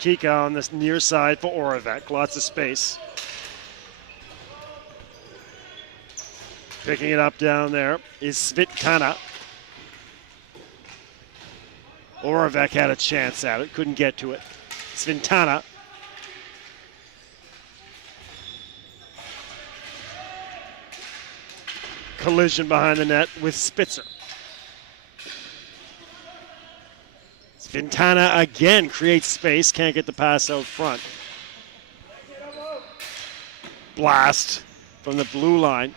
Titka on this near side for Oravec, lots of space. Picking it up down there is Svitkana. Oravec had a chance at it, couldn't get to it. Svintana. Collision behind the net with Spitzer. Svintana again creates space, can't get the pass out front. Blast from the blue line.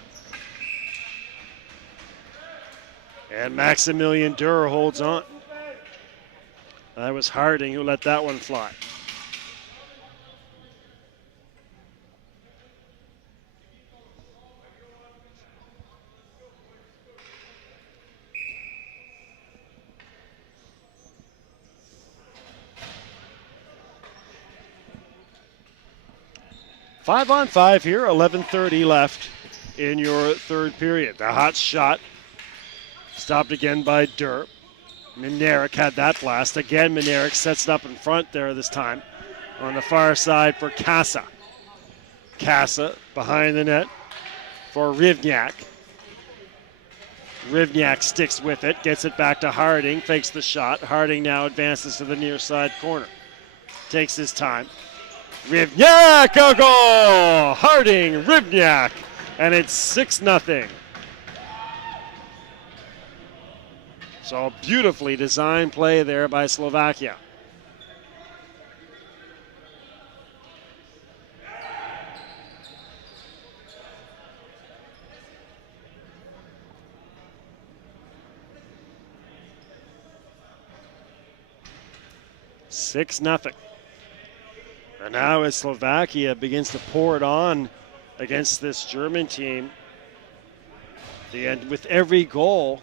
And Maximilian Durr holds on. That was Harding who let that one fly. Five on five here, 11:30 left in your third period. The hot shot stopped again by Durr. Minarek had that blast. Again, Minarek sets it up in front there this time on the far side for Kassa. Kassa behind the net for Rivniak. Rivniak sticks with it, gets it back to Harding, fakes the shot. Harding now advances to the near side corner. Takes his time. Rivniak, a goal! Harding, Rivniak, and it's 6-0. So beautifully designed play there by Slovakia. Six nothing. And now as Slovakia begins to pour it on against this German team, and with every goal,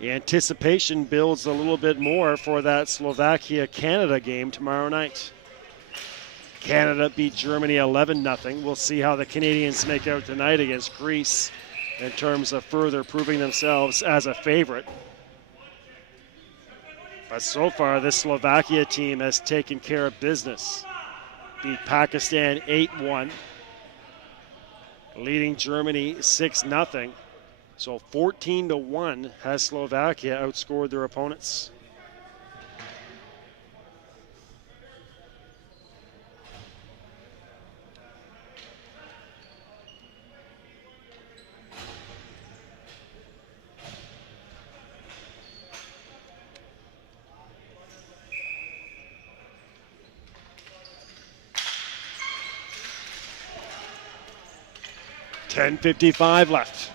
the anticipation builds a little bit more for that Slovakia-Canada game tomorrow night. Canada beat Germany 11-0. We'll see how the Canadians make out tonight against Greece in terms of further proving themselves as a favorite. But so far, this Slovakia team has taken care of business. Beat Pakistan 8-1, leading Germany 6-0. So 14-1 has Slovakia outscored their opponents. .55 left.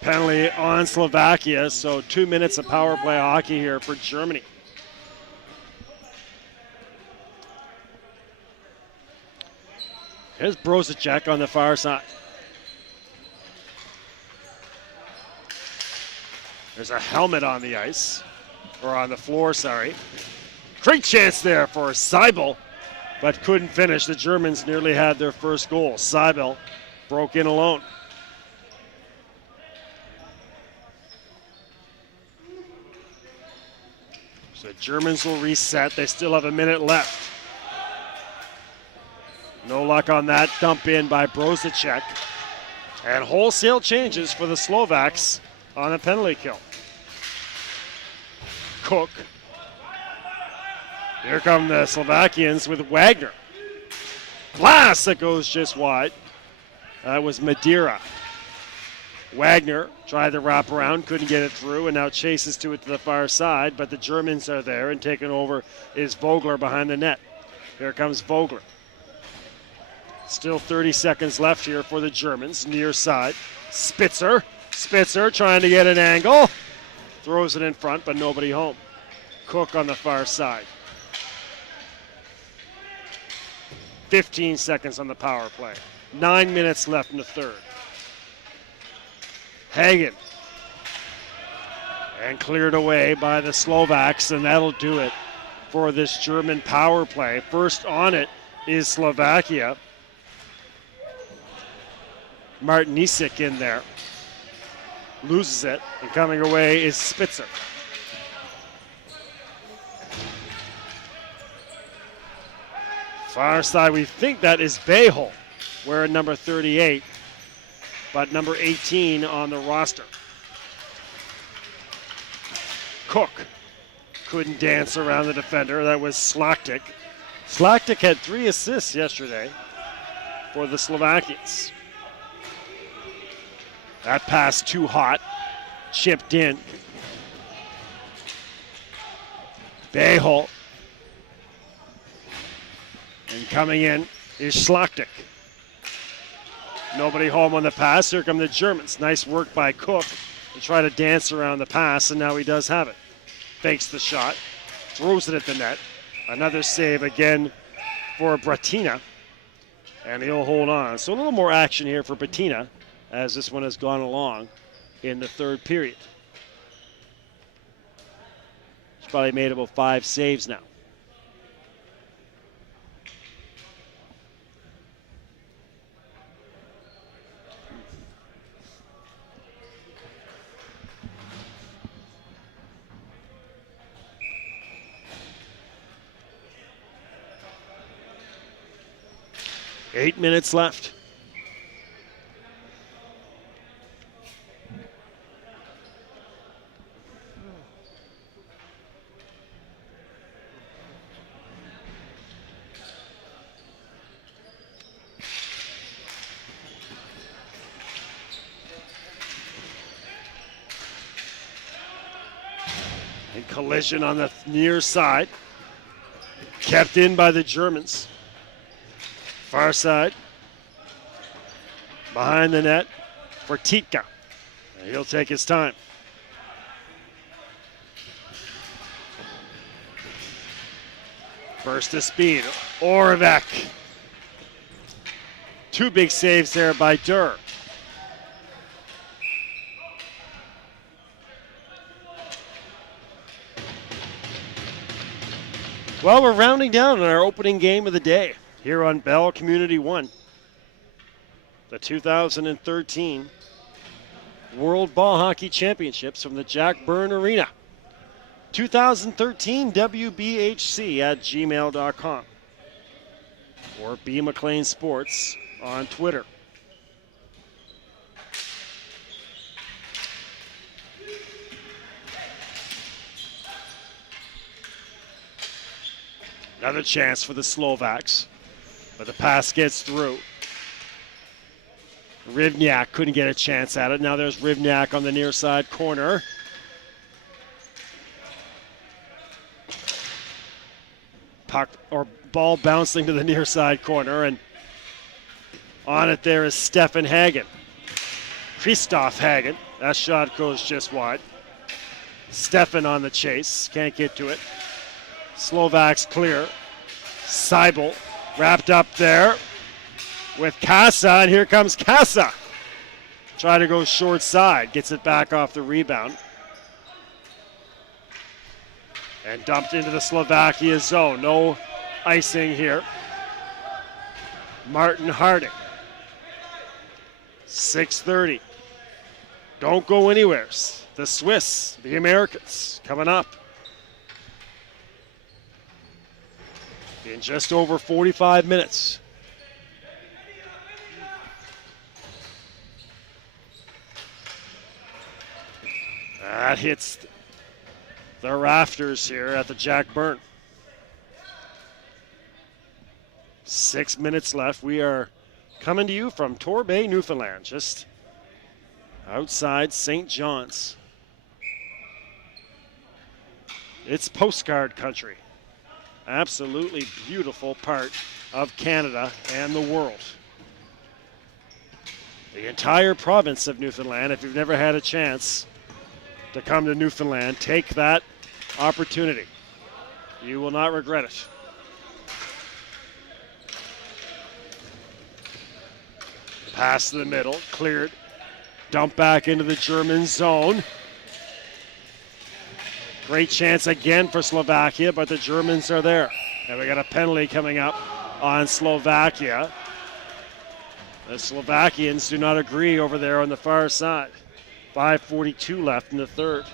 Penalty on Slovakia, so 2 minutes of power play hockey here for Germany. Here's Brozacek on the far side. There's a helmet on the ice, or on the floor, sorry. Great chance there for Seibel, but couldn't finish. The Germans nearly had their first goal. Seibel broke in alone. So the Germans will reset. They still have a minute left. No luck on that dump in by Brozacek. And wholesale changes for the Slovaks on a penalty kill. Cook. Here come the Slovakians with Wagner. Blast that goes just wide. That was Madeira. Wagner tried to wrap around, couldn't get it through, and now chases to it to the far side, but the Germans are there, and taking over is Vogler behind the net. Here comes Vogler. Still 30 seconds left here for the Germans, near side. Spitzer trying to get an angle. Throws it in front, but nobody home. Cook on the far side. 15 seconds on the power play. 9 minutes left in the third. Hagen. And cleared away by the Slovaks, and that'll do it for this German power play. First on it is Slovakia. Martinisik in there. Loses it, and coming away is Spitzer. Far side, we think that is Behol, wearing number 38, but number 18 on the roster. Cook couldn't dance around the defender. That was Slaktik. Slaktik had 3 assists yesterday for the Slovakians. That pass too hot, chipped in. Behol. And coming in is Slaktik. Nobody home on the pass. Here come the Germans. Nice work by Cook to try to dance around the pass, and now he does have it. Fakes the shot, throws it at the net. Another save again for Bratina, and he'll hold on. So a little more action here for Bratina as this one has gone along in the third period. He's probably made about 5 saves now. 8 minutes left. And collision on the near side. Kept in by the Germans. Far side. Behind the net for Titka. He'll take his time. Burst of speed. Orvek. Two big saves there by Durr. Well, we're rounding down on our opening game of the day here on Bell Community 1. The 2013 World Ball Hockey Championships from the Jack Byrne Arena. 2013 WBHC at gmail.com or B. McLean Sports on Twitter. Another chance for the Slovaks, but the pass gets through. Rivniak couldn't get a chance at it. Now there's Rivniak on the near side corner. Puck or ball bouncing to the near side corner, and on it there is Stefan Hagen. Christoph Hagen. That shot goes just wide. Stefan on the chase. Can't get to it. Slovaks clear. Seibel wrapped up there with Kassa, and here comes Kassa. Try to go short side. Gets it back off the rebound. And dumped into the Slovakia zone. No icing here. Martin Harding. 6:30. Don't go anywhere. The Swiss, the Americans, coming up. In just over 45 minutes. That hits the rafters here at the Jack Byrne. 6 minutes left. We are coming to you from Torbay, Newfoundland, just outside St. John's. It's postcard country. Absolutely beautiful part of Canada and the world. The entire province of Newfoundland, if you've never had a chance to come to Newfoundland, take that opportunity. You will not regret it. Pass to the middle, cleared. Dump back into the German zone. Great chance again for Slovakia, but the Germans are there. And we got a penalty coming up on Slovakia. The Slovakians do not agree over there on the far side. 5:42 left in the third.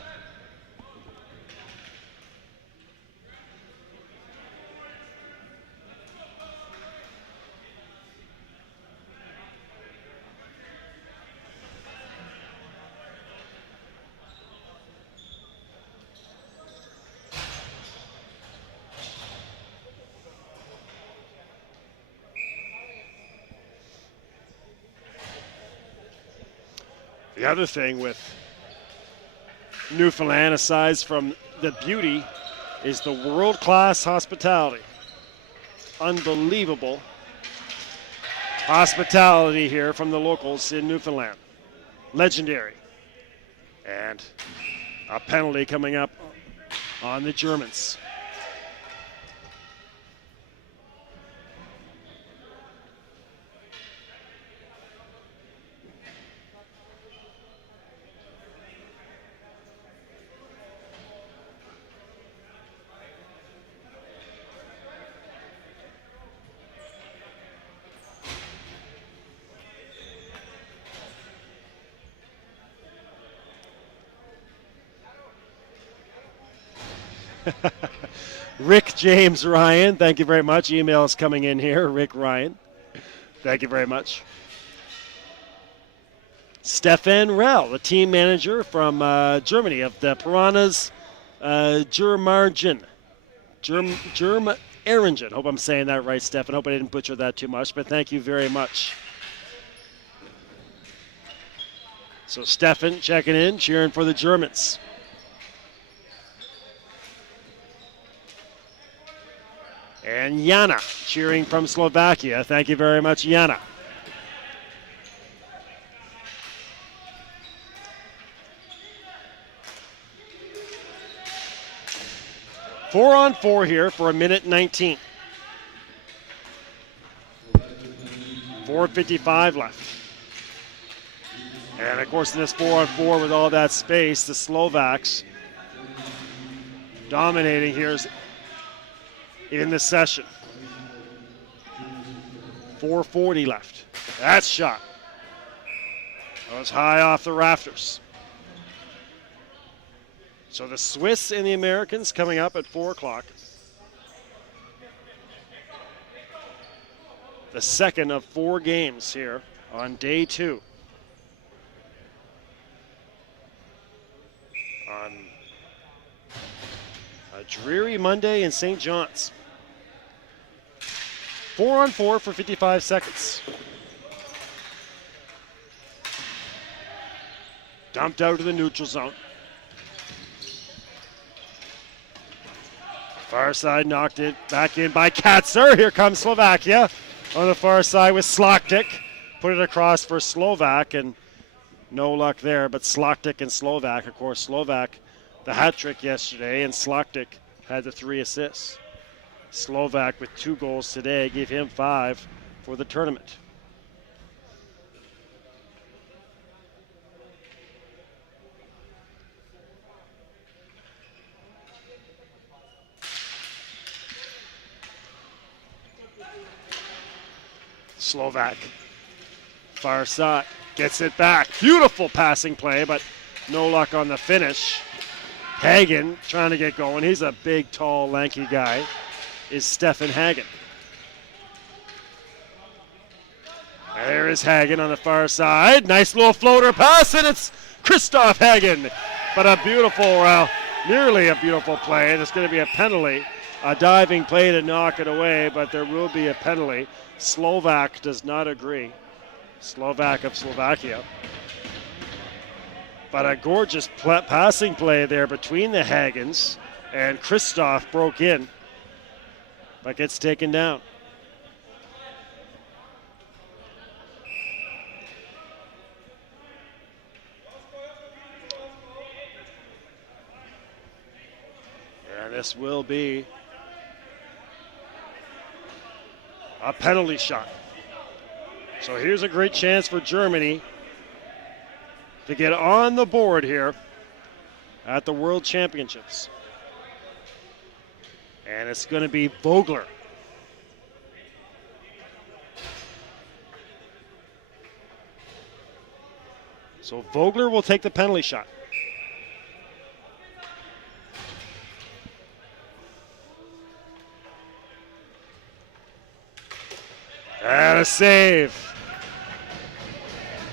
The other thing with Newfoundland, aside from the beauty, is the world-class hospitality. Unbelievable hospitality here from the locals in Newfoundland. Legendary. And a penalty coming up on the Germans. Rick James Ryan, thank you very much. Email is coming in here, Rick Ryan. Thank you very much. Stefan Rell, the team manager from Germany of the Piranhas Germargin. Germ Erringen. Hope I'm saying that right, Stefan. Hope I didn't butcher that too much, but thank you very much. So Stefan checking in, cheering for the Germans. And Jana cheering from Slovakia. Thank you very much, Jana. Four on four here for a minute 19. 4:55 left. And of course in this 4 on 4 with all that space, the Slovaks dominating here in the session. 4:40 left. That shot. That was high off the rafters. So the Swiss and the Americans coming up at 4 o'clock. The second of 4 games here on day 2. On a dreary Monday in St. John's. 4 on 4 for 55 seconds. Dumped out to the neutral zone. Far side knocked it back in by Katzer. Here comes Slovakia. On the far side with Sloktik. Put it across for Slovak, and no luck there, but Sloktik and Slovak. Of course, Slovak, the hat trick yesterday, and Sloktik had the 3 assists. Slovak with 2 goals today, gave him 5 for the tournament. Slovak, far side, gets it back. Beautiful passing play, but no luck on the finish. Hagen trying to get going. He's a big, tall, lanky guy, is Stefan Hagen. There is Hagen on the far side. Nice little floater pass, and it's Christoph Hagen. But a beautiful, nearly a beautiful play. There's going to be a penalty. A diving play to knock it away, but there will be a penalty. Slovak does not agree. Slovak of Slovakia. But a gorgeous passing play there between the Hagens, and Christoph broke in, but gets taken down. And this will be a penalty shot. So here's a great chance for Germany to get on the board here at the World Championships. And it's going to be Vogler. So Vogler will take the penalty shot. And a save.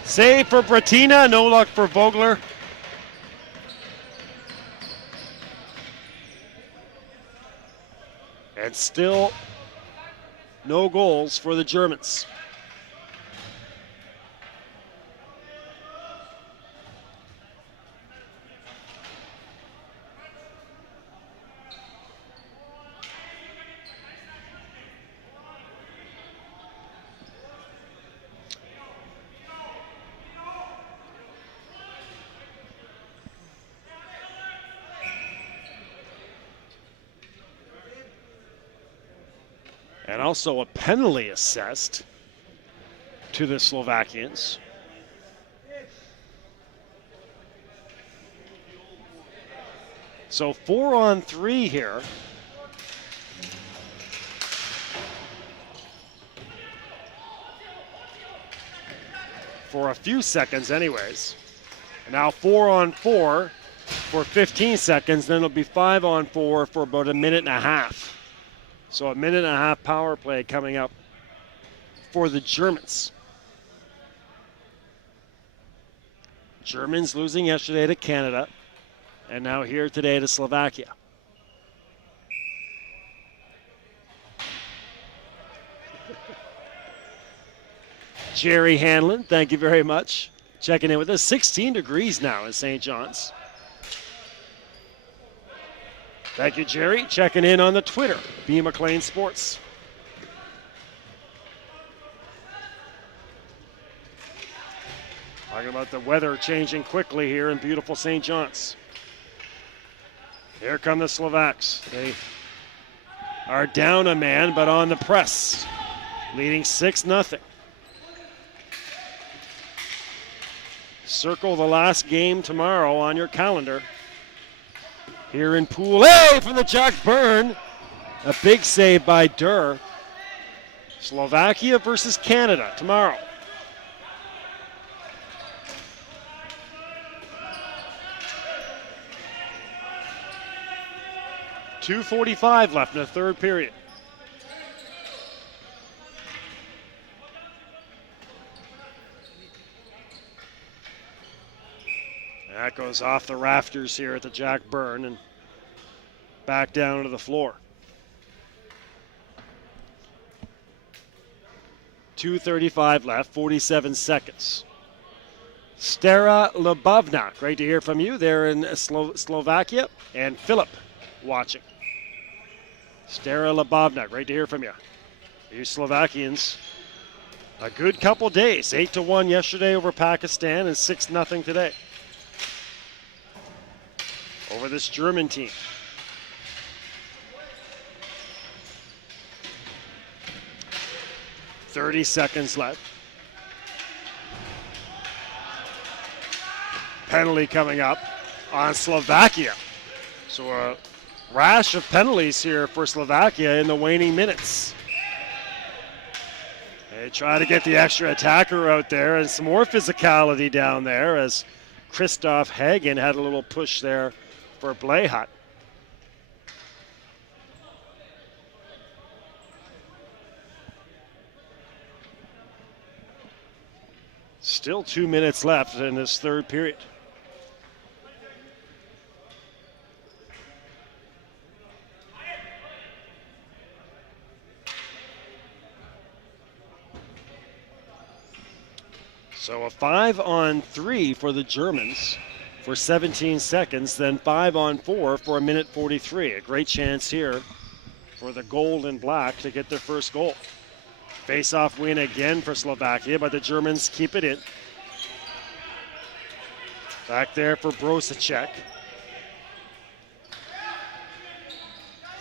Save for Bratina, no luck for Vogler. And still no goals for the Germans. And also a penalty assessed to the Slovakians. So 4 on 3 here. For a few seconds anyways. And now 4 on 4 for 15 seconds. Then it'll be 5 on 4 for about a minute and a half. So a minute and a half power play coming up for the Germans. Germans losing yesterday to Canada, and now here today to Slovakia. Jerry Hanlon, thank you very much. Checking in with us. 16 degrees now in St. John's. Thank you, Jerry. Checking in on the Twitter, B. McLean Sports. Talking about the weather changing quickly here in beautiful St. John's. Here come the Slovaks. They are down a man, but on the press, leading 6-0. Circle the last game tomorrow on your calendar. Here in Pool A from the Jack Byrne. A big save by Durr. Slovakia versus Canada tomorrow. .245 left in the third period. That goes off the rafters here at the Jack Byrne and back down to the floor. 2:35 left, 47 seconds. Stara Lubovna, great to hear from you there in Slovakia. And Philip watching. Stara Lubovna, great to hear from you. You Slovakians, a good couple days. 8-1 yesterday over Pakistan and 6-0 today over this German team. .30 seconds left. Penalty coming up on Slovakia. So a rash of penalties here for Slovakia in the waning minutes. They try to get the extra attacker out there, and some more physicality down there as Christoph Hagen had a little push there for Blehat. Still 2 minutes left in this third period. So a 5-on-3 for the Germans for 17 seconds, then 5-on-4 for 1:43. A great chance here for the gold and black to get their first goal. Face-off win again for Slovakia, but the Germans keep it in. Back there for Brosacek.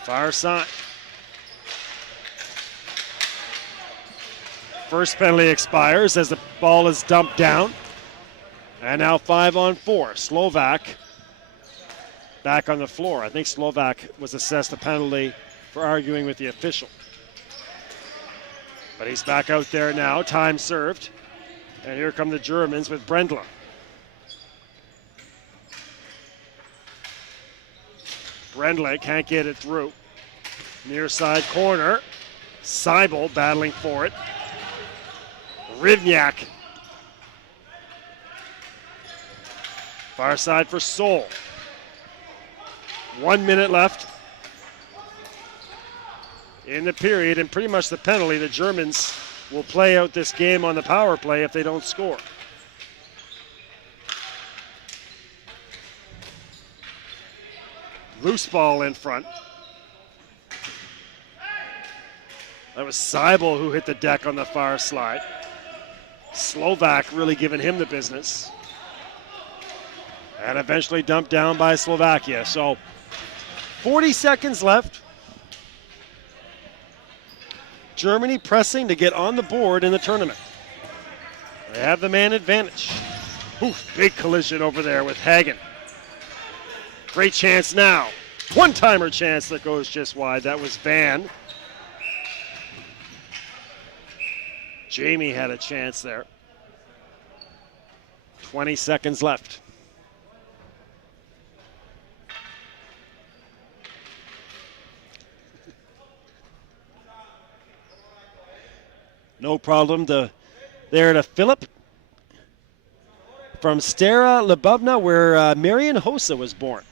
Far side. First penalty expires as the ball is dumped down. And now 5-on-4. Slovak back on the floor. I think Slovak was assessed a penalty for arguing with the official. But he's back out there now. Time served. And here come the Germans with Brendla. Brendla can't get it through. Near side corner. Seibel battling for it. Rivniak. Far side for Sol. 1 minute left in the period, and pretty much the penalty. The Germans will play out this game on the power play if they don't score. Loose ball in front. That was Seibel who hit the deck on the far slide. Slovak really giving him the business. And eventually dumped down by Slovakia. So 40 seconds left. Germany pressing to get on the board in the tournament. They have the man advantage. Oof, big collision over there with Hagen. Great chance now. One-timer chance that goes just wide. That was Van. Jamie had a chance there. 20 seconds left. No problem. There to Philip from Stara Lyubovna, where Marian Hossa was born.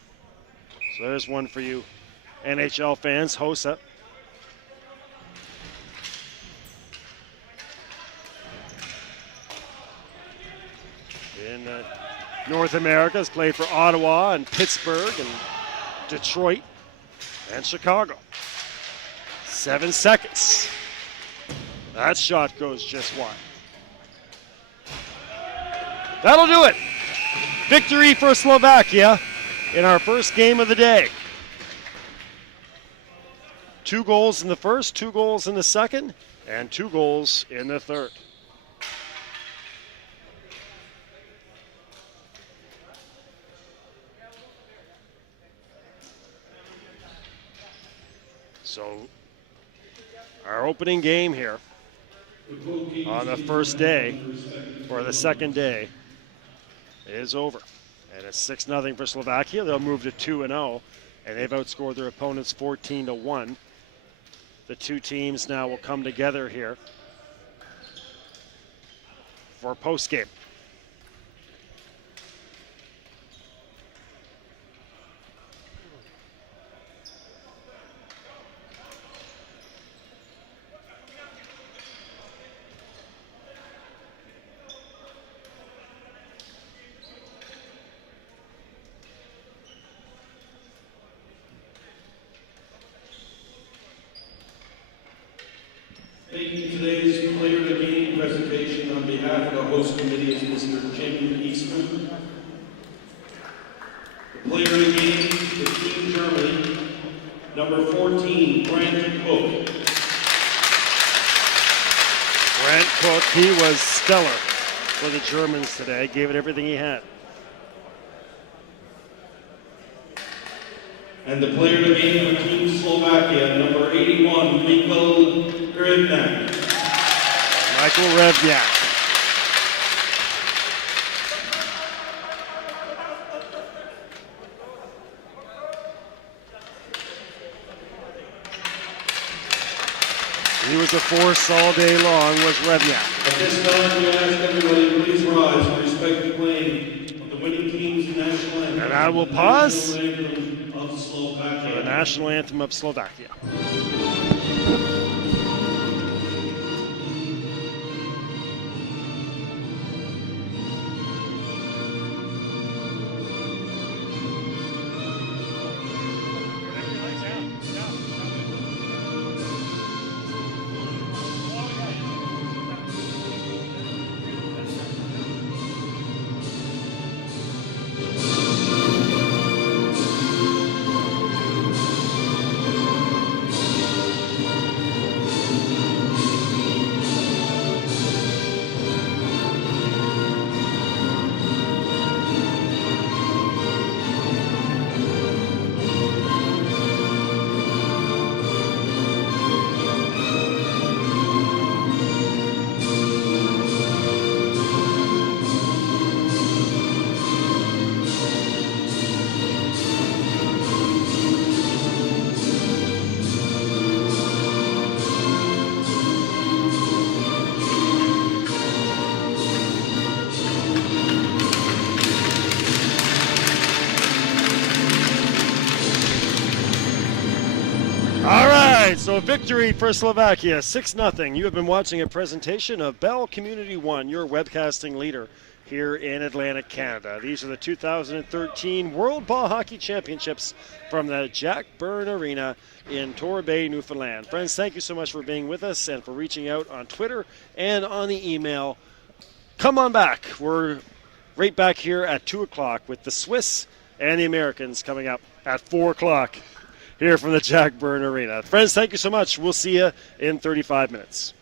So there's one for you NHL fans, Hossa. In North America, has played for Ottawa and Pittsburgh and Detroit and Chicago. 7 seconds. That shot goes just wide. That'll do it. Victory for Slovakia in our first game of the day. 2 goals in the first, 2 goals in the second, and 2 goals in the third. So our opening game here on the first day, or the second day, is over. And it's 6-0 for Slovakia. They'll move to 2-0, and they've outscored their opponents 14-1. The two teams now will come together here for postgame. Making today's Player of the Game presentation on behalf of the host committee is Mr. Jim Eastman. The Player of the Game for Team Germany, number 14, Brent Cook. Brent Cook, he was stellar for the Germans today, gave it everything he had. And the Player of the Game for Team Slovakia, number 81, Michael Revnak. Michael Revnak. He was a force all day long, was Revnak. At this time, we ask everybody please rise for respect playing of the winning team's national anthem. And I will pause Of Slovakia. for the national anthem of Slovakia. So victory for Slovakia, 6-0. You have been watching a presentation of Bell Community One, your webcasting leader here in Atlantic Canada. These are the 2013 World Ball Hockey Championships from the Jack Byrne Arena in Torbay, Newfoundland. Friends, thank you so much for being with us and for reaching out on Twitter and on the email. Come on back. We're right back here at 2 o'clock with the Swiss and the Americans coming up at 4 o'clock. Here from the Jack Byrne Arena. Friends, thank you so much. We'll see you in 35 minutes.